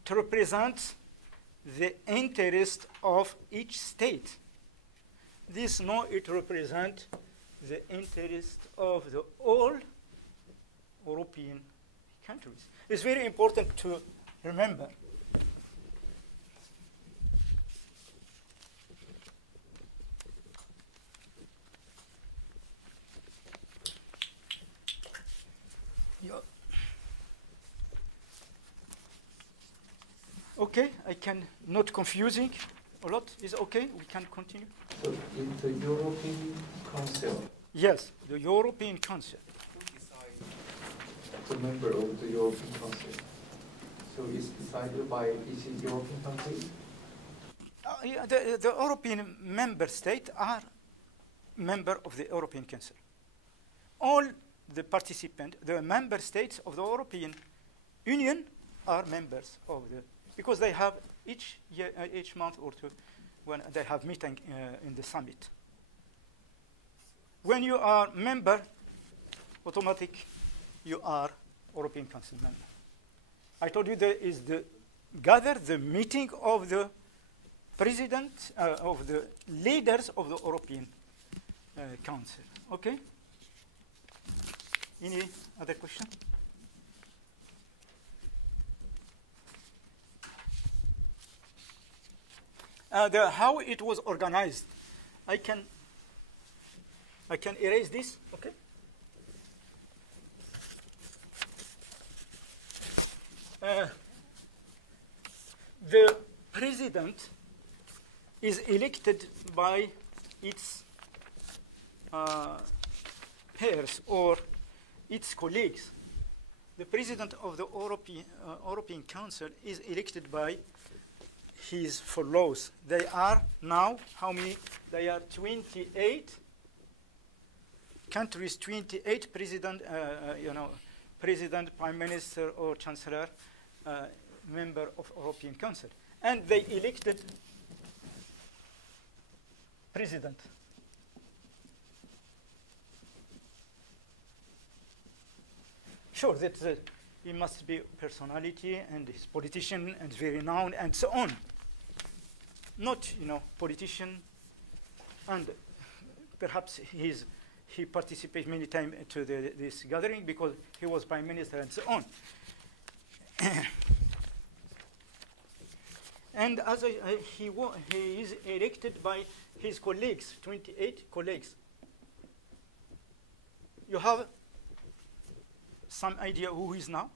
to represent the interest of each state. This no, it represents the interest of the all European countries. It's very important to remember. Okay, I can not confusing a lot. Is okay? We can continue. So in the European Council, Yes, the European Council. Who decides? the member of the European Council. So it's decided by each European country. Yeah, the European member states are member of the European Council. All the participants, the member states of the European Union are members of the, because they have each year, each month or two, when they have meeting in the summit. When you are member, automatic, you are European Council member. I told you there is the gather the meeting of the president of the leaders of the European Council. Okay. Any other question? How it was organized, I can erase this. Okay. The president is elected by its peers or its colleagues. The president of the European Council is elected by his fellows. They are now, how many? They are 28 countries, 28 president, president, prime minister, or chancellor, member of European Council. And they elected president. Sure, that he must be personality and his politician and very known and so on. Not, politician, and perhaps he participated many times to this gathering because he was prime minister and so on. And as he is elected by his colleagues, 28 colleagues. You have some idea who is now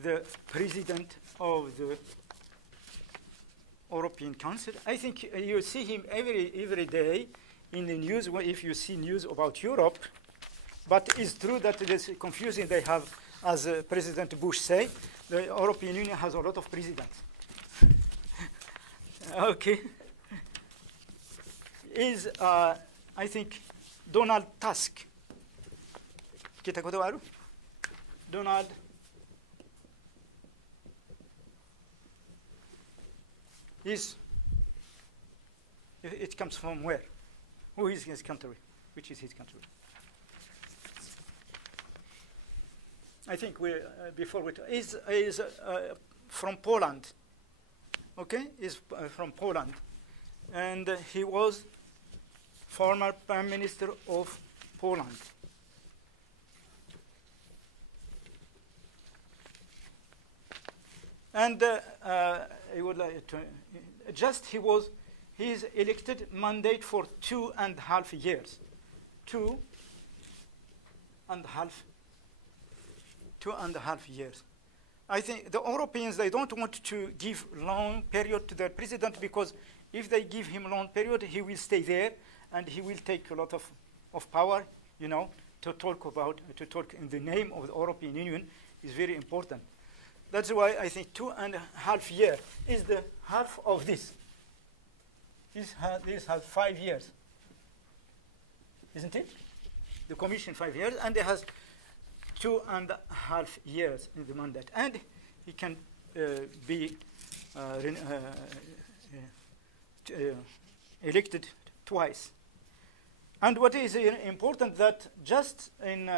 the president of the European Council? I think you see him every day in the news, if you see news about Europe. But it's true that it is confusing. They have, as President Bush said, the European Union has a lot of presidents. Okay. is, I think, Donald Tusk. Kita koto aru? Donald is, it comes from where? Who is his country? Which is his country? I think we, before we, is from Poland. Okay, is from Poland. And he was former Prime Minister of Poland. And I would like to, he is elected mandate for 2.5 years. 2.5 years. I think the Europeans, they don't want to give long period to their president, because if they give him long period, he will stay there and he will take a lot of power, you know, to talk in the name of the European Union is very important. That's why I think 2.5 years is the half of this. This has 5 years, isn't it? The Commission 5 years, and it has 2.5 years in the mandate, and he can be elected twice. And what is important, that just in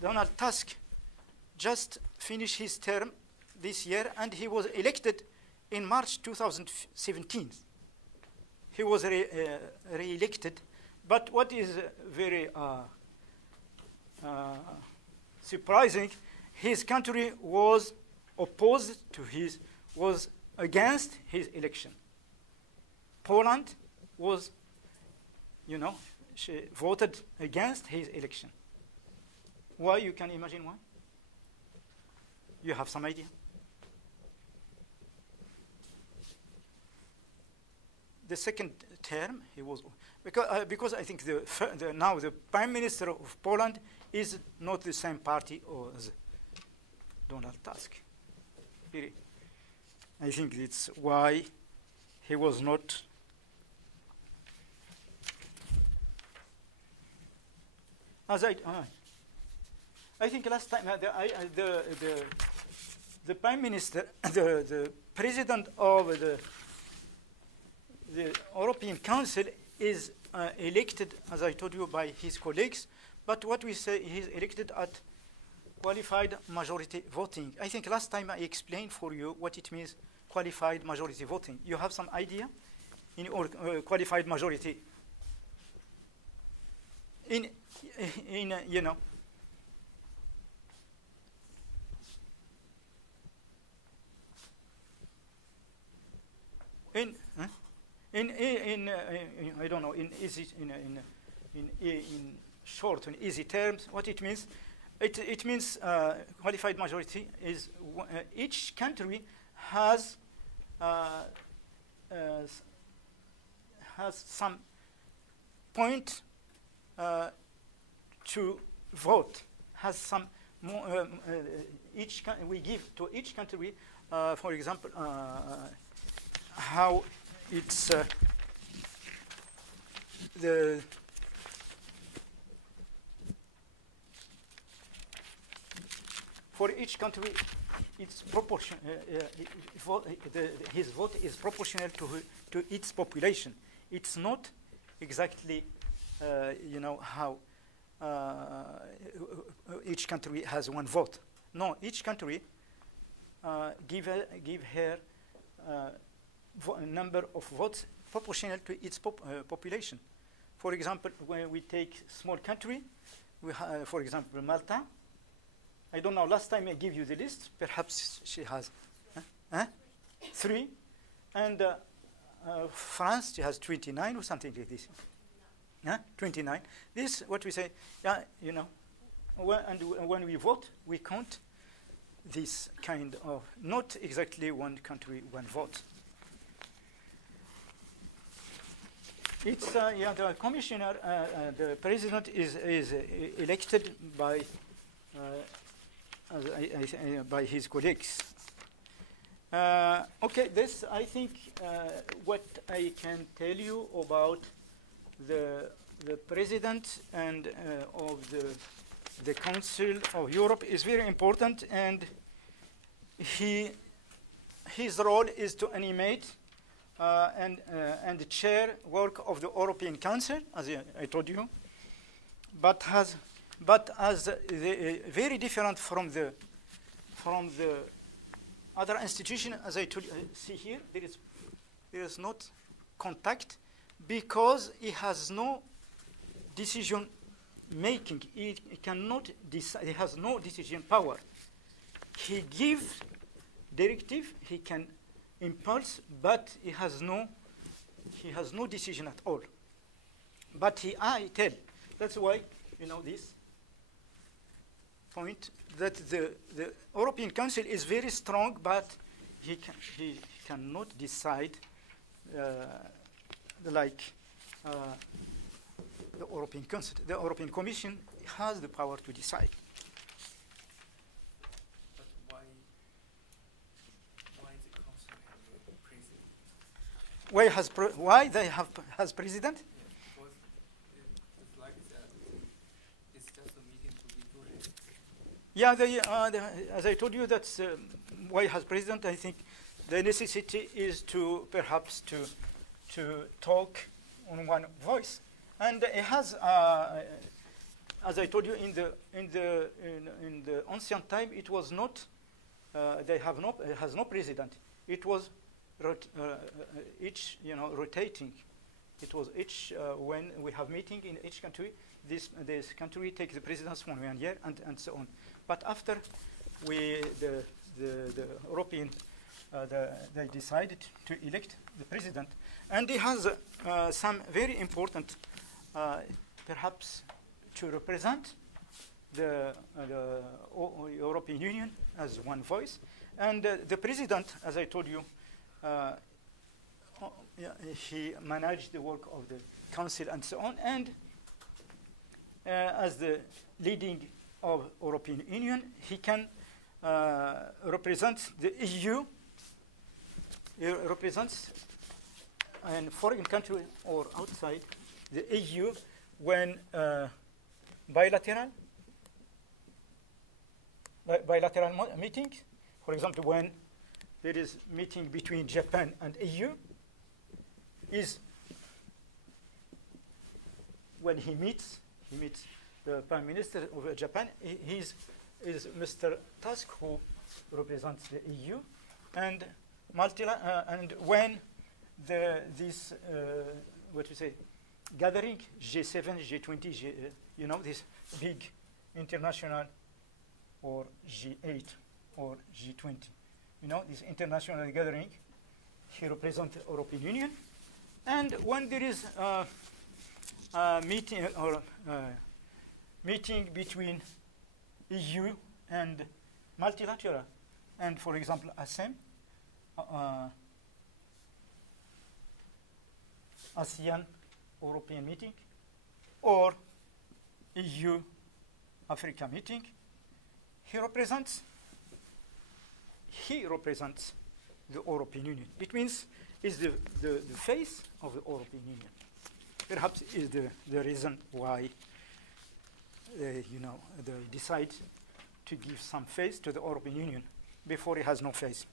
Donald Tusk just finished his term this year, and he was elected in March 2017. He was re-elected. But what is very surprising, his country was opposed to was against his election. Poland was, you know, she voted against his election. Why? You can imagine why? You have some idea? The second term, he was, because I think now the Prime Minister of Poland is not the same party as Donald Tusk. Really. I think it's why he was not. As I think last time the Prime Minister, the President of the European Council is elected, as I told you, by his colleagues. But what we say, he's elected at qualified majority voting. I think last time I explained for you what it means, qualified majority voting. You have some idea in qualified majority? In you know. I don't know, in short and easy terms, what it means, it means qualified majority is each country has some point to vote, has some more, we give to each country, for example, how it's for each country, it's proportion. His vote is proportional to its population. It's not exactly, you know, how each country has one vote. No, each country give her number of votes proportional to its population. For example, when we take small country, we for example, Malta. I don't know, last time I gave you the list, perhaps she has 3. And France, she has 29 or something like this. 29. This, what we say, you know, when we vote, we count this kind of, not exactly one country, one vote. It's, the commissioner, the president is elected by by his colleagues. Okay, this I think what I can tell you about the president and of the Council of Europe is very important, and his role is to animate and chair work of the European Council, as I told you, but as very different from the other institution, as I told you. See here, there is not contact because he has no decision making. He cannot decide. He has no decision power. He gives directive. He can impulse, but he has no decision at all. But I tell. That's why this point that the European Council is very strong, but he cannot decide like the European Council. The European Commission has the power to decide. But why the council have a president? Why they has president? Yeah, because it's like that. It's just a meeting to be voted. Yeah, as I told you, that's why has president. I think the necessity is to perhaps to talk on one voice, and it has, as I told you, in the ancient time, it was not. It has no president. It was each rotating. It was each when we have meeting in each country. This country takes the presidency for 1 year and so on. But after the European they decided to elect the president, and he has some very important perhaps to represent the European Union as one voice. And the president, as I told you, he managed the work of the council and so on, and as the leading of European Union, he can represent the EU. He represents a foreign country or outside the EU when bilateral meeting. For example, when there is meeting between Japan and EU, is when he meets the Prime Minister of Japan. Is Mr. Tusk, who represents the EU, and and when this what you say gathering G7, G20, this big international, or G8 or G20, this international gathering, he represents the European Union. And when there is a meeting or meeting between EU and multilateral, and for example ASEM, ASEAN European meeting, or EU Africa meeting, he represents the European Union. It means is the face of the European Union. Perhaps is the reason why they decide to give some face to the European Union before it has no face.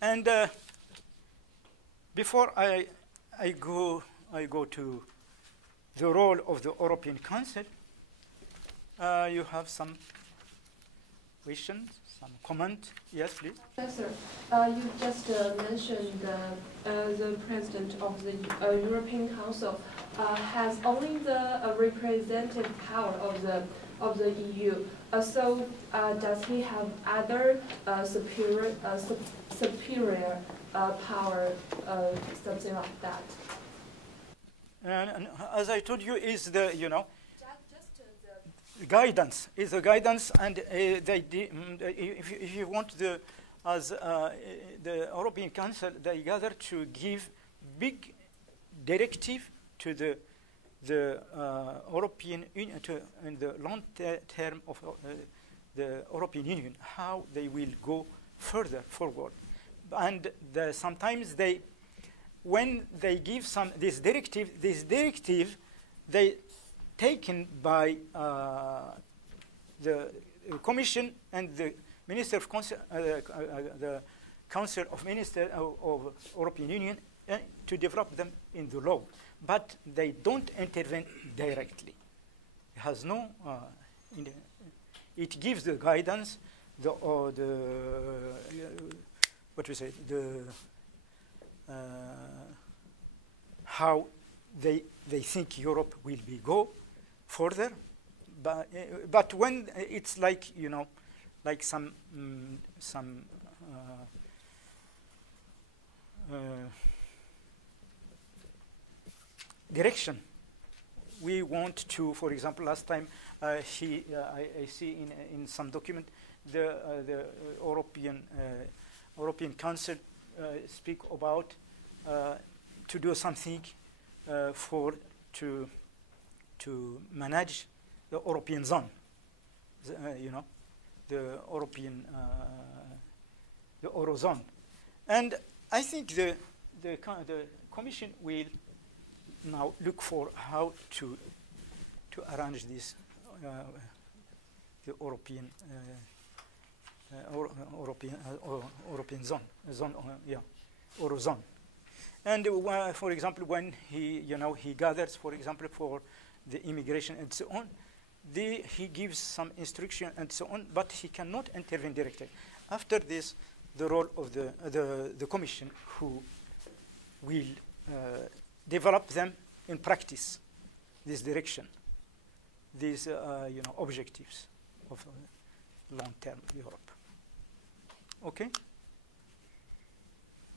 And before I go to the role of the European Council, you have some questions, some comment? Yes, please. Yes, sir. You just mentioned the president of the European Council has only the representative power of the EU. So does he have other superior power, something like that? And as I told you, is the guidance is the guidance, and if you want the European Council, they gather to give big directive to the European Union in the long term of the European Union, how they will go further forward. And sometimes when they give this directive, they taken by the Commission and the Minister of the Council of Ministers of European Union to develop them in the law, but they don't intervene directly. It has no. It gives the guidance, what we say, how they think Europe will go further, but when it's like like some direction. We want to, for example, last time I see in some document the European Council speak about to do something to manage the European zone, the Eurozone, and I think the Commission will now look for how to arrange this the European zone, Eurozone. And for example, when he gathers, for example, for the immigration and so on, he gives some instruction and so on, but he cannot intervene directly. After this, the role of the Commission, who will develop them in practice, this direction, these objectives of long-term Europe. Okay?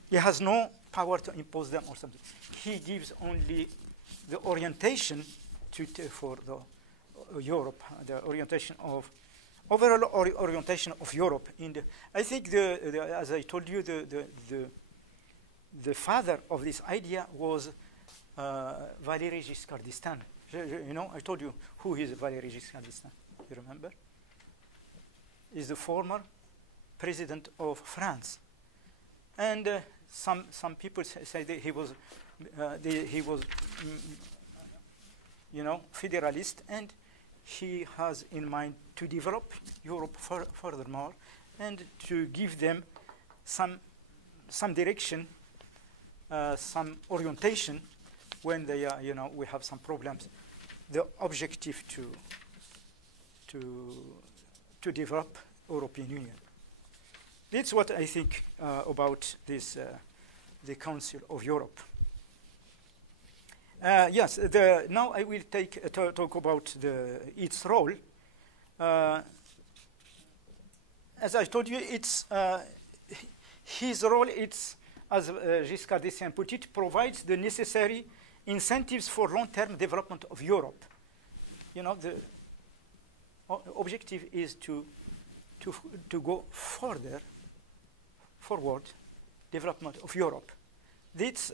He has no power to impose them or something. He gives only the orientation for the Europe, the orientation of overall orientation of Europe. I think as I told you, the father of this idea was Valéry Giscard d'Estaing. I told you who is Valéry Giscard d'Estaing. You remember? He's the former president of France, and some people say that he was federalist, and he has in mind to develop Europe furthermore and to give them some direction, some orientation when they we have some problems. The objective to develop European Union. That's what I think about this the Council of Europe. Yes, now I will talk about its role. As I told you, it's his role. It's, as Giscard d'Estaing put it, provides the necessary incentives for long-term development of Europe. The objective is to go forward development of Europe. That's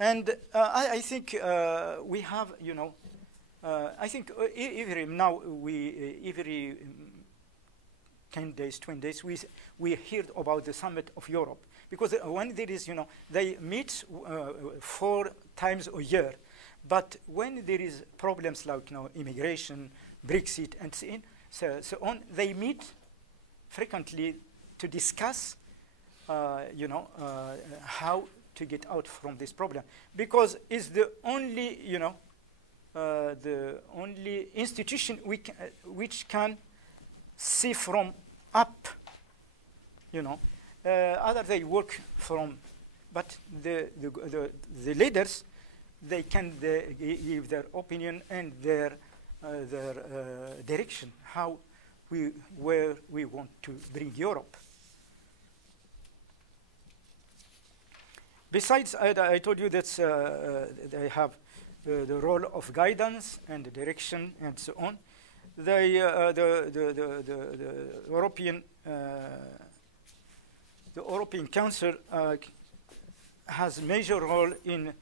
and I think we have, I think every 10 days, 20 days, we heard about the Summit of Europe. Because when there is, they meet 4 times a year. But when there is problems like, immigration, Brexit, and so on, they meet frequently to discuss, how to get out from this problem, because it's the only, the only institution which can see from up, Other they work from, but the leaders, they can give their opinion and their direction, where we want to bring Europe. Besides, I told you that they have the role of guidance and direction and so on. The European Council has a major role in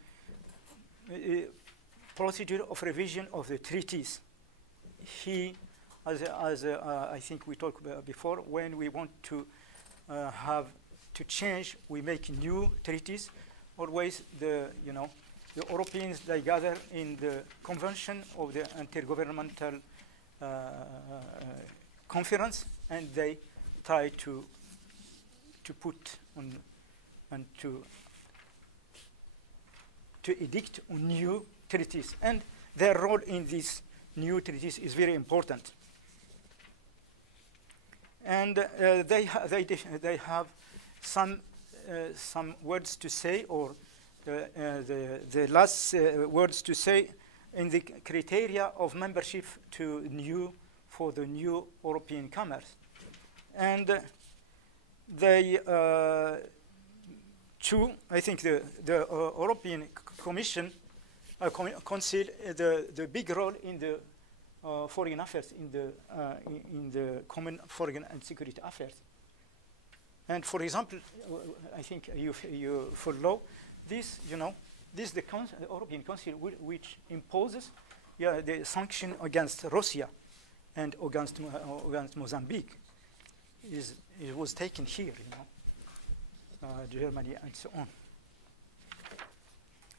procedure of revision of the treaties. He as I think we talked about before, when we want to have to change, we make new treaties. Always the Europeans, they gather in the convention of the Intergovernmental Conference, and they try to put on and to edict on new treaties, and their role in these new treaties is very important. And they have some words to say, or the last words to say in the criteria of membership for the new European commerce. And they I think the European Commission, Council, the big role in the foreign affairs, in the common foreign and security affairs. And for example, I think you follow this. This is the European Council which imposes the sanction against Russia and against Mozambique. It was taken here, Germany and so on.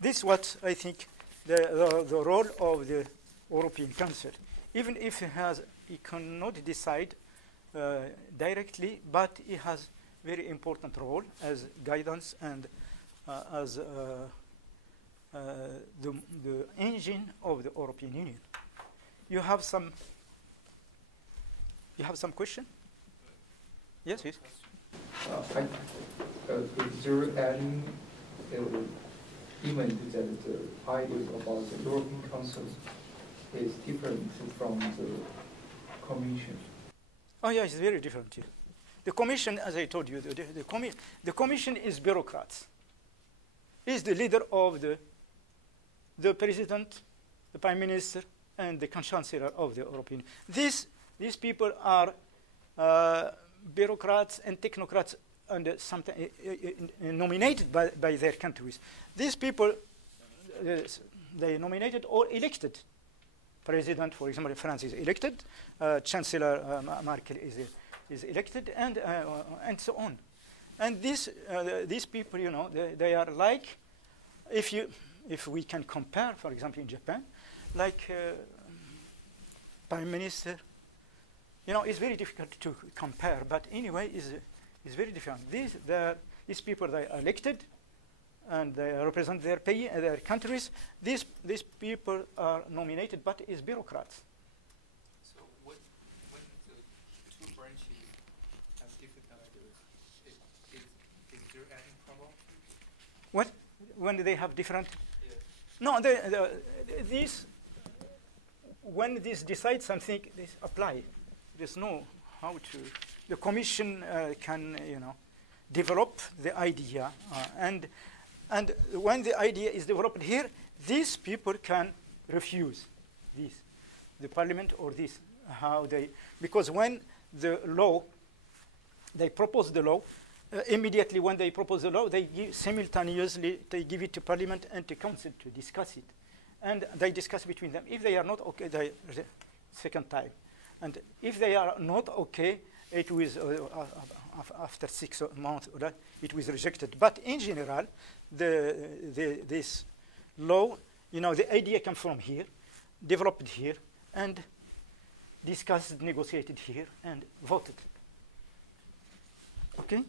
This is what I think the role of the European Council. Even if it cannot decide directly, but it has very important role as guidance and as the engine of the European Union. You have some question? Yes, yes. Is there any event that the idea about the European Council is different from the Commission? Oh yeah, it's very different. Yeah. The Commission, as I told you, the Commission is bureaucrats. Is the leader of the President, the Prime Minister, and the Chancellor of the European Union. These people are bureaucrats and technocrats, and sometimes nominated by their countries. These people, they nominated or elected. President, for example, France is elected. Chancellor Merkel is elected, and so on. And these people, they are like, if we can compare, for example, in Japan, like Prime Minister. It's very difficult to compare, but anyway, it's very different. These people, they are elected, and they represent their countries. These people are nominated, but is bureaucrats. So when the two branches have different ideas, is there any problem? What? When they have different? Yeah. No, when this decides something, this apply. There's no how to. The Commission can, develop the idea, and when the idea is developed here, these people can refuse this, the Parliament or this. Because when the law, they propose the law, immediately when they propose the law, they simultaneously give it to Parliament and to Council to discuss it, and they discuss between them. If they are not okay, they second time. And if they are not okay, it was after 6 months, it was rejected. But in general, this law, the idea comes from here, developed here, and discussed, negotiated here, and voted. Okay?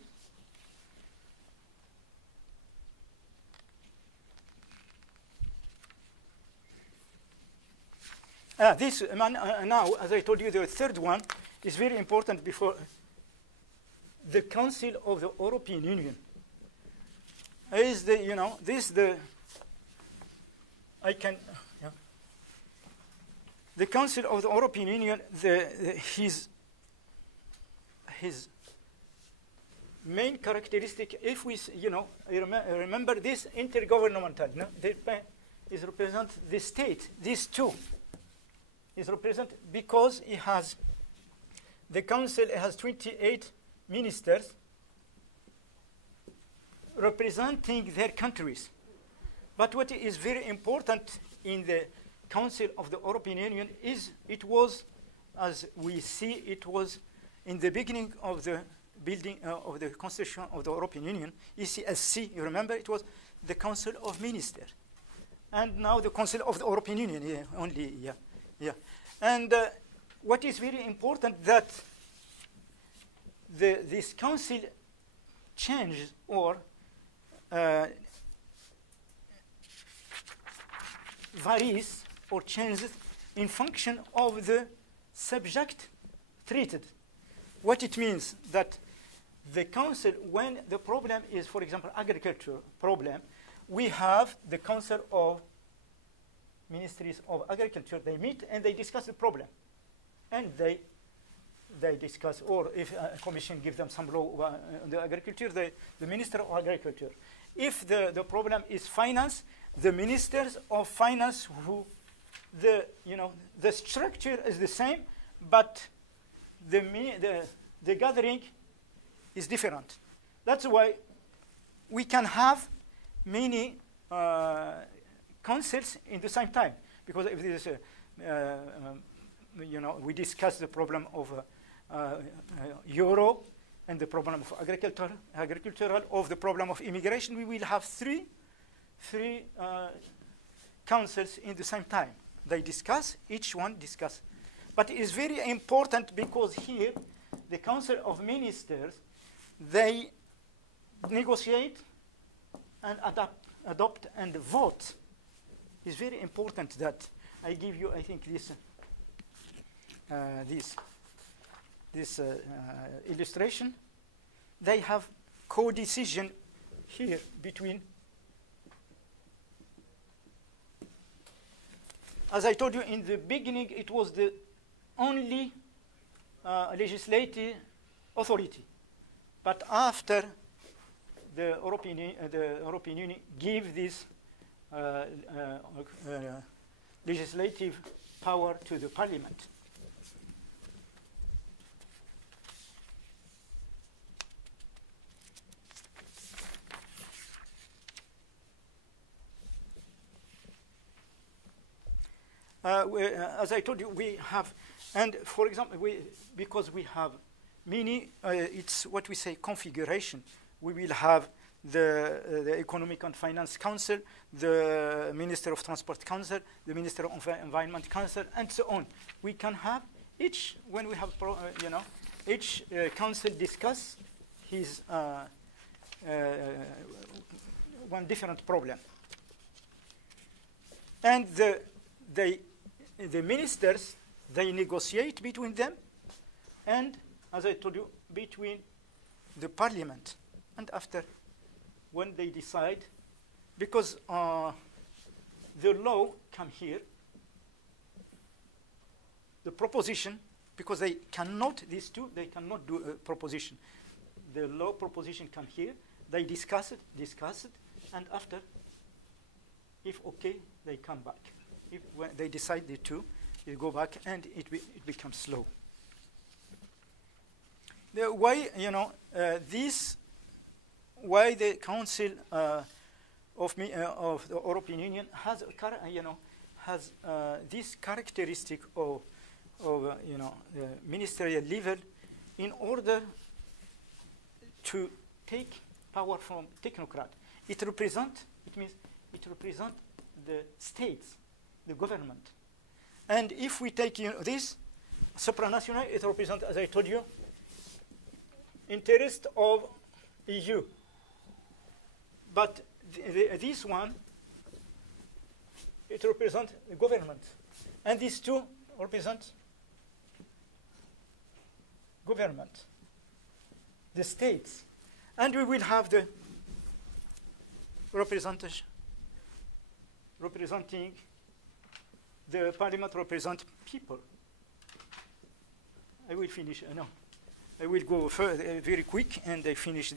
This now, as I told you, the third one is very important before the Council of the European Union. Is the Council of the European Union, his main characteristic, if we remember this intergovernmental, is represent the state. These two is represent because it has the council has 28 ministers representing their countries. But what is very important in the Council of the European Union is it was as we see, it was in the beginning of the building of the Constitution of the European Union, ECSC, you remember, it was the Council of Ministers. And now the Council of the European Union, yeah. And what is very important that this council changes or varies or changes in function of the subject treated. What it means that the council, when the problem is, for example, agriculture problem, we have the Council of Ministries of Agriculture. They meet and they discuss the problem. And they discuss, or if a commission gives them some law on the agriculture, the Minister of Agriculture. If the problem is finance, the Ministers of Finance, who the structure is the same, but the gathering is different. That's why we can have many councils in the same time, because if there is we discuss the problem of euro and the problem of agricultural, of the problem of immigration, we will have three councils in the same time. They discuss, each one discuss. But it is very important because here, the Council of Ministers, they negotiate and adopt and vote. It's very important that I give you, I think, this illustration. They have co-decision here between. As I told you in the beginning, it was the only legislative authority. But after the European Union gave this legislative power to the parliament. As I told you, we have, and for example, because we have many, it's what we say configuration. We will have the Economic and Finance Council, the Minister of Transport Council, the Minister of Environment Council, and so on. We can have each, when we have, each council discuss his one different problem. And the ministers, they negotiate between them, and as I told you, between the parliament. And after, when they decide, because the law come here, the proposition, because they cannot, these two, they cannot do a proposition. The law proposition come here, they discuss it, and after, if okay, they come back. If when they decide the two, they go back, and it becomes law. The way, why the Council of the European Union has, this characteristic of ministerial level, in order to take power from technocrat. It means it represents the states, the government. And if we take this supranational, it represents, as I told you, interest of EU. But this one, it represents the government. And these two represent government, the states. And we will have the representing the parliament represent people. I will finish, no. I will go further, very quick, and I finish.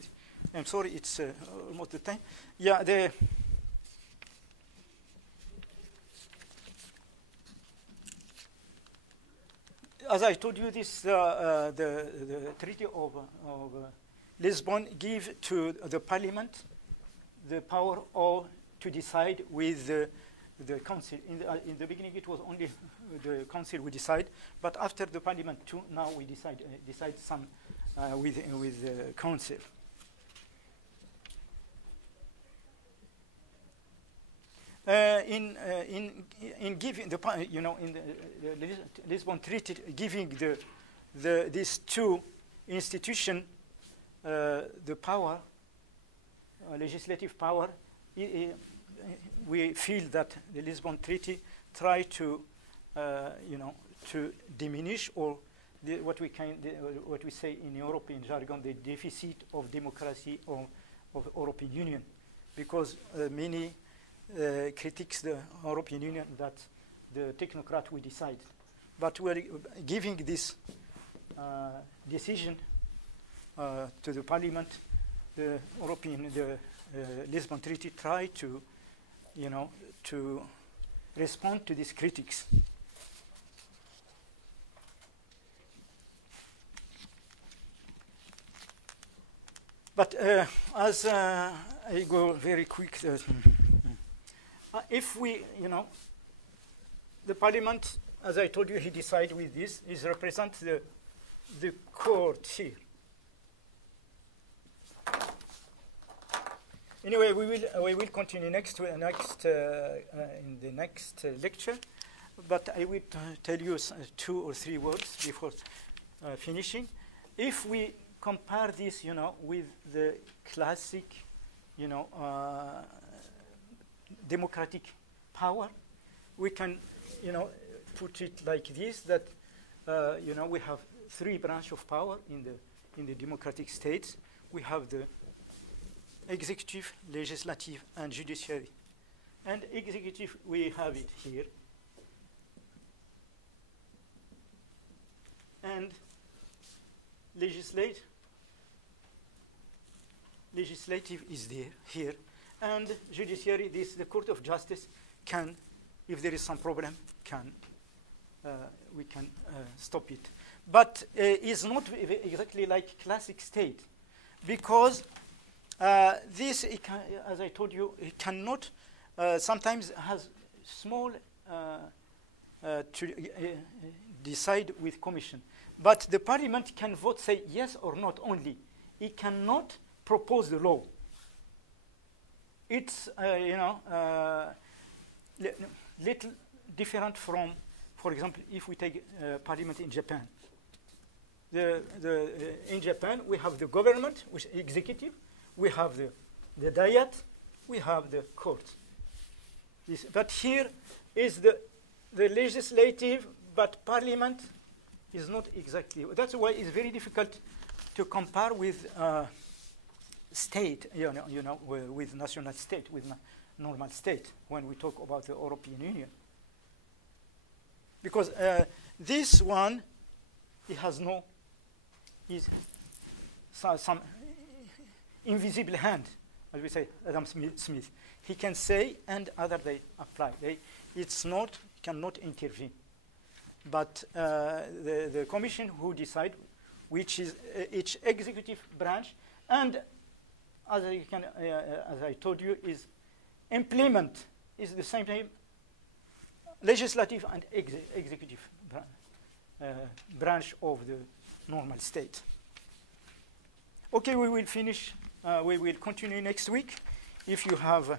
I'm sorry, it's almost the time. Yeah, as I told you, this the Treaty of Lisbon give to the Parliament the power to decide with the council. In the beginning, it was only the council we decide, but after the parliament too, now we decide some with the council. In giving the in the Lisbon Treaty, giving these two institutions the power, legislative power, we feel that the Lisbon Treaty try to to diminish or what we say in European jargon, the deficit of democracy of European Union, because many critiques the European Union that the technocrat will decide. But we're giving this decision to the Parliament. The Lisbon Treaty try to, to respond to these critics. But as I go very quick, if we, the Parliament, as I told you, he decide with this, is represent the court here. Anyway, we will continue in the next lecture, but I will tell you 2 or 3 words before finishing. If we compare this, with the classic, democratic power, we can, put it like this: that we have 3 branches of power in the democratic states. We have the executive, legislative, and judiciary. And executive, we have it here. And legislative is here. And judiciary, the Court of Justice can, if there is some problem, we can stop it. But it's not exactly like classic state, because this, as I told you, it cannot, sometimes has small to decide with commission. But the Parliament can vote, say yes or not only. It cannot propose the law. It's, little different from, for example, if we take Parliament in Japan. In Japan, we have the government, which is executive. We have the Diet, we have the court. But here is the legislative, but Parliament is not exactly. That's why it's very difficult to compare with state, with national state, with normal state, when we talk about the European Union. Because this one, it has some invisible hand, as we say, Adam Smith. He can say, and other they apply. Cannot intervene. But the commission who decide, which is each executive branch, and as I told you, is implement is the same name, legislative and executive branch of the normal state. Okay, we will finish. We will continue next week. If you have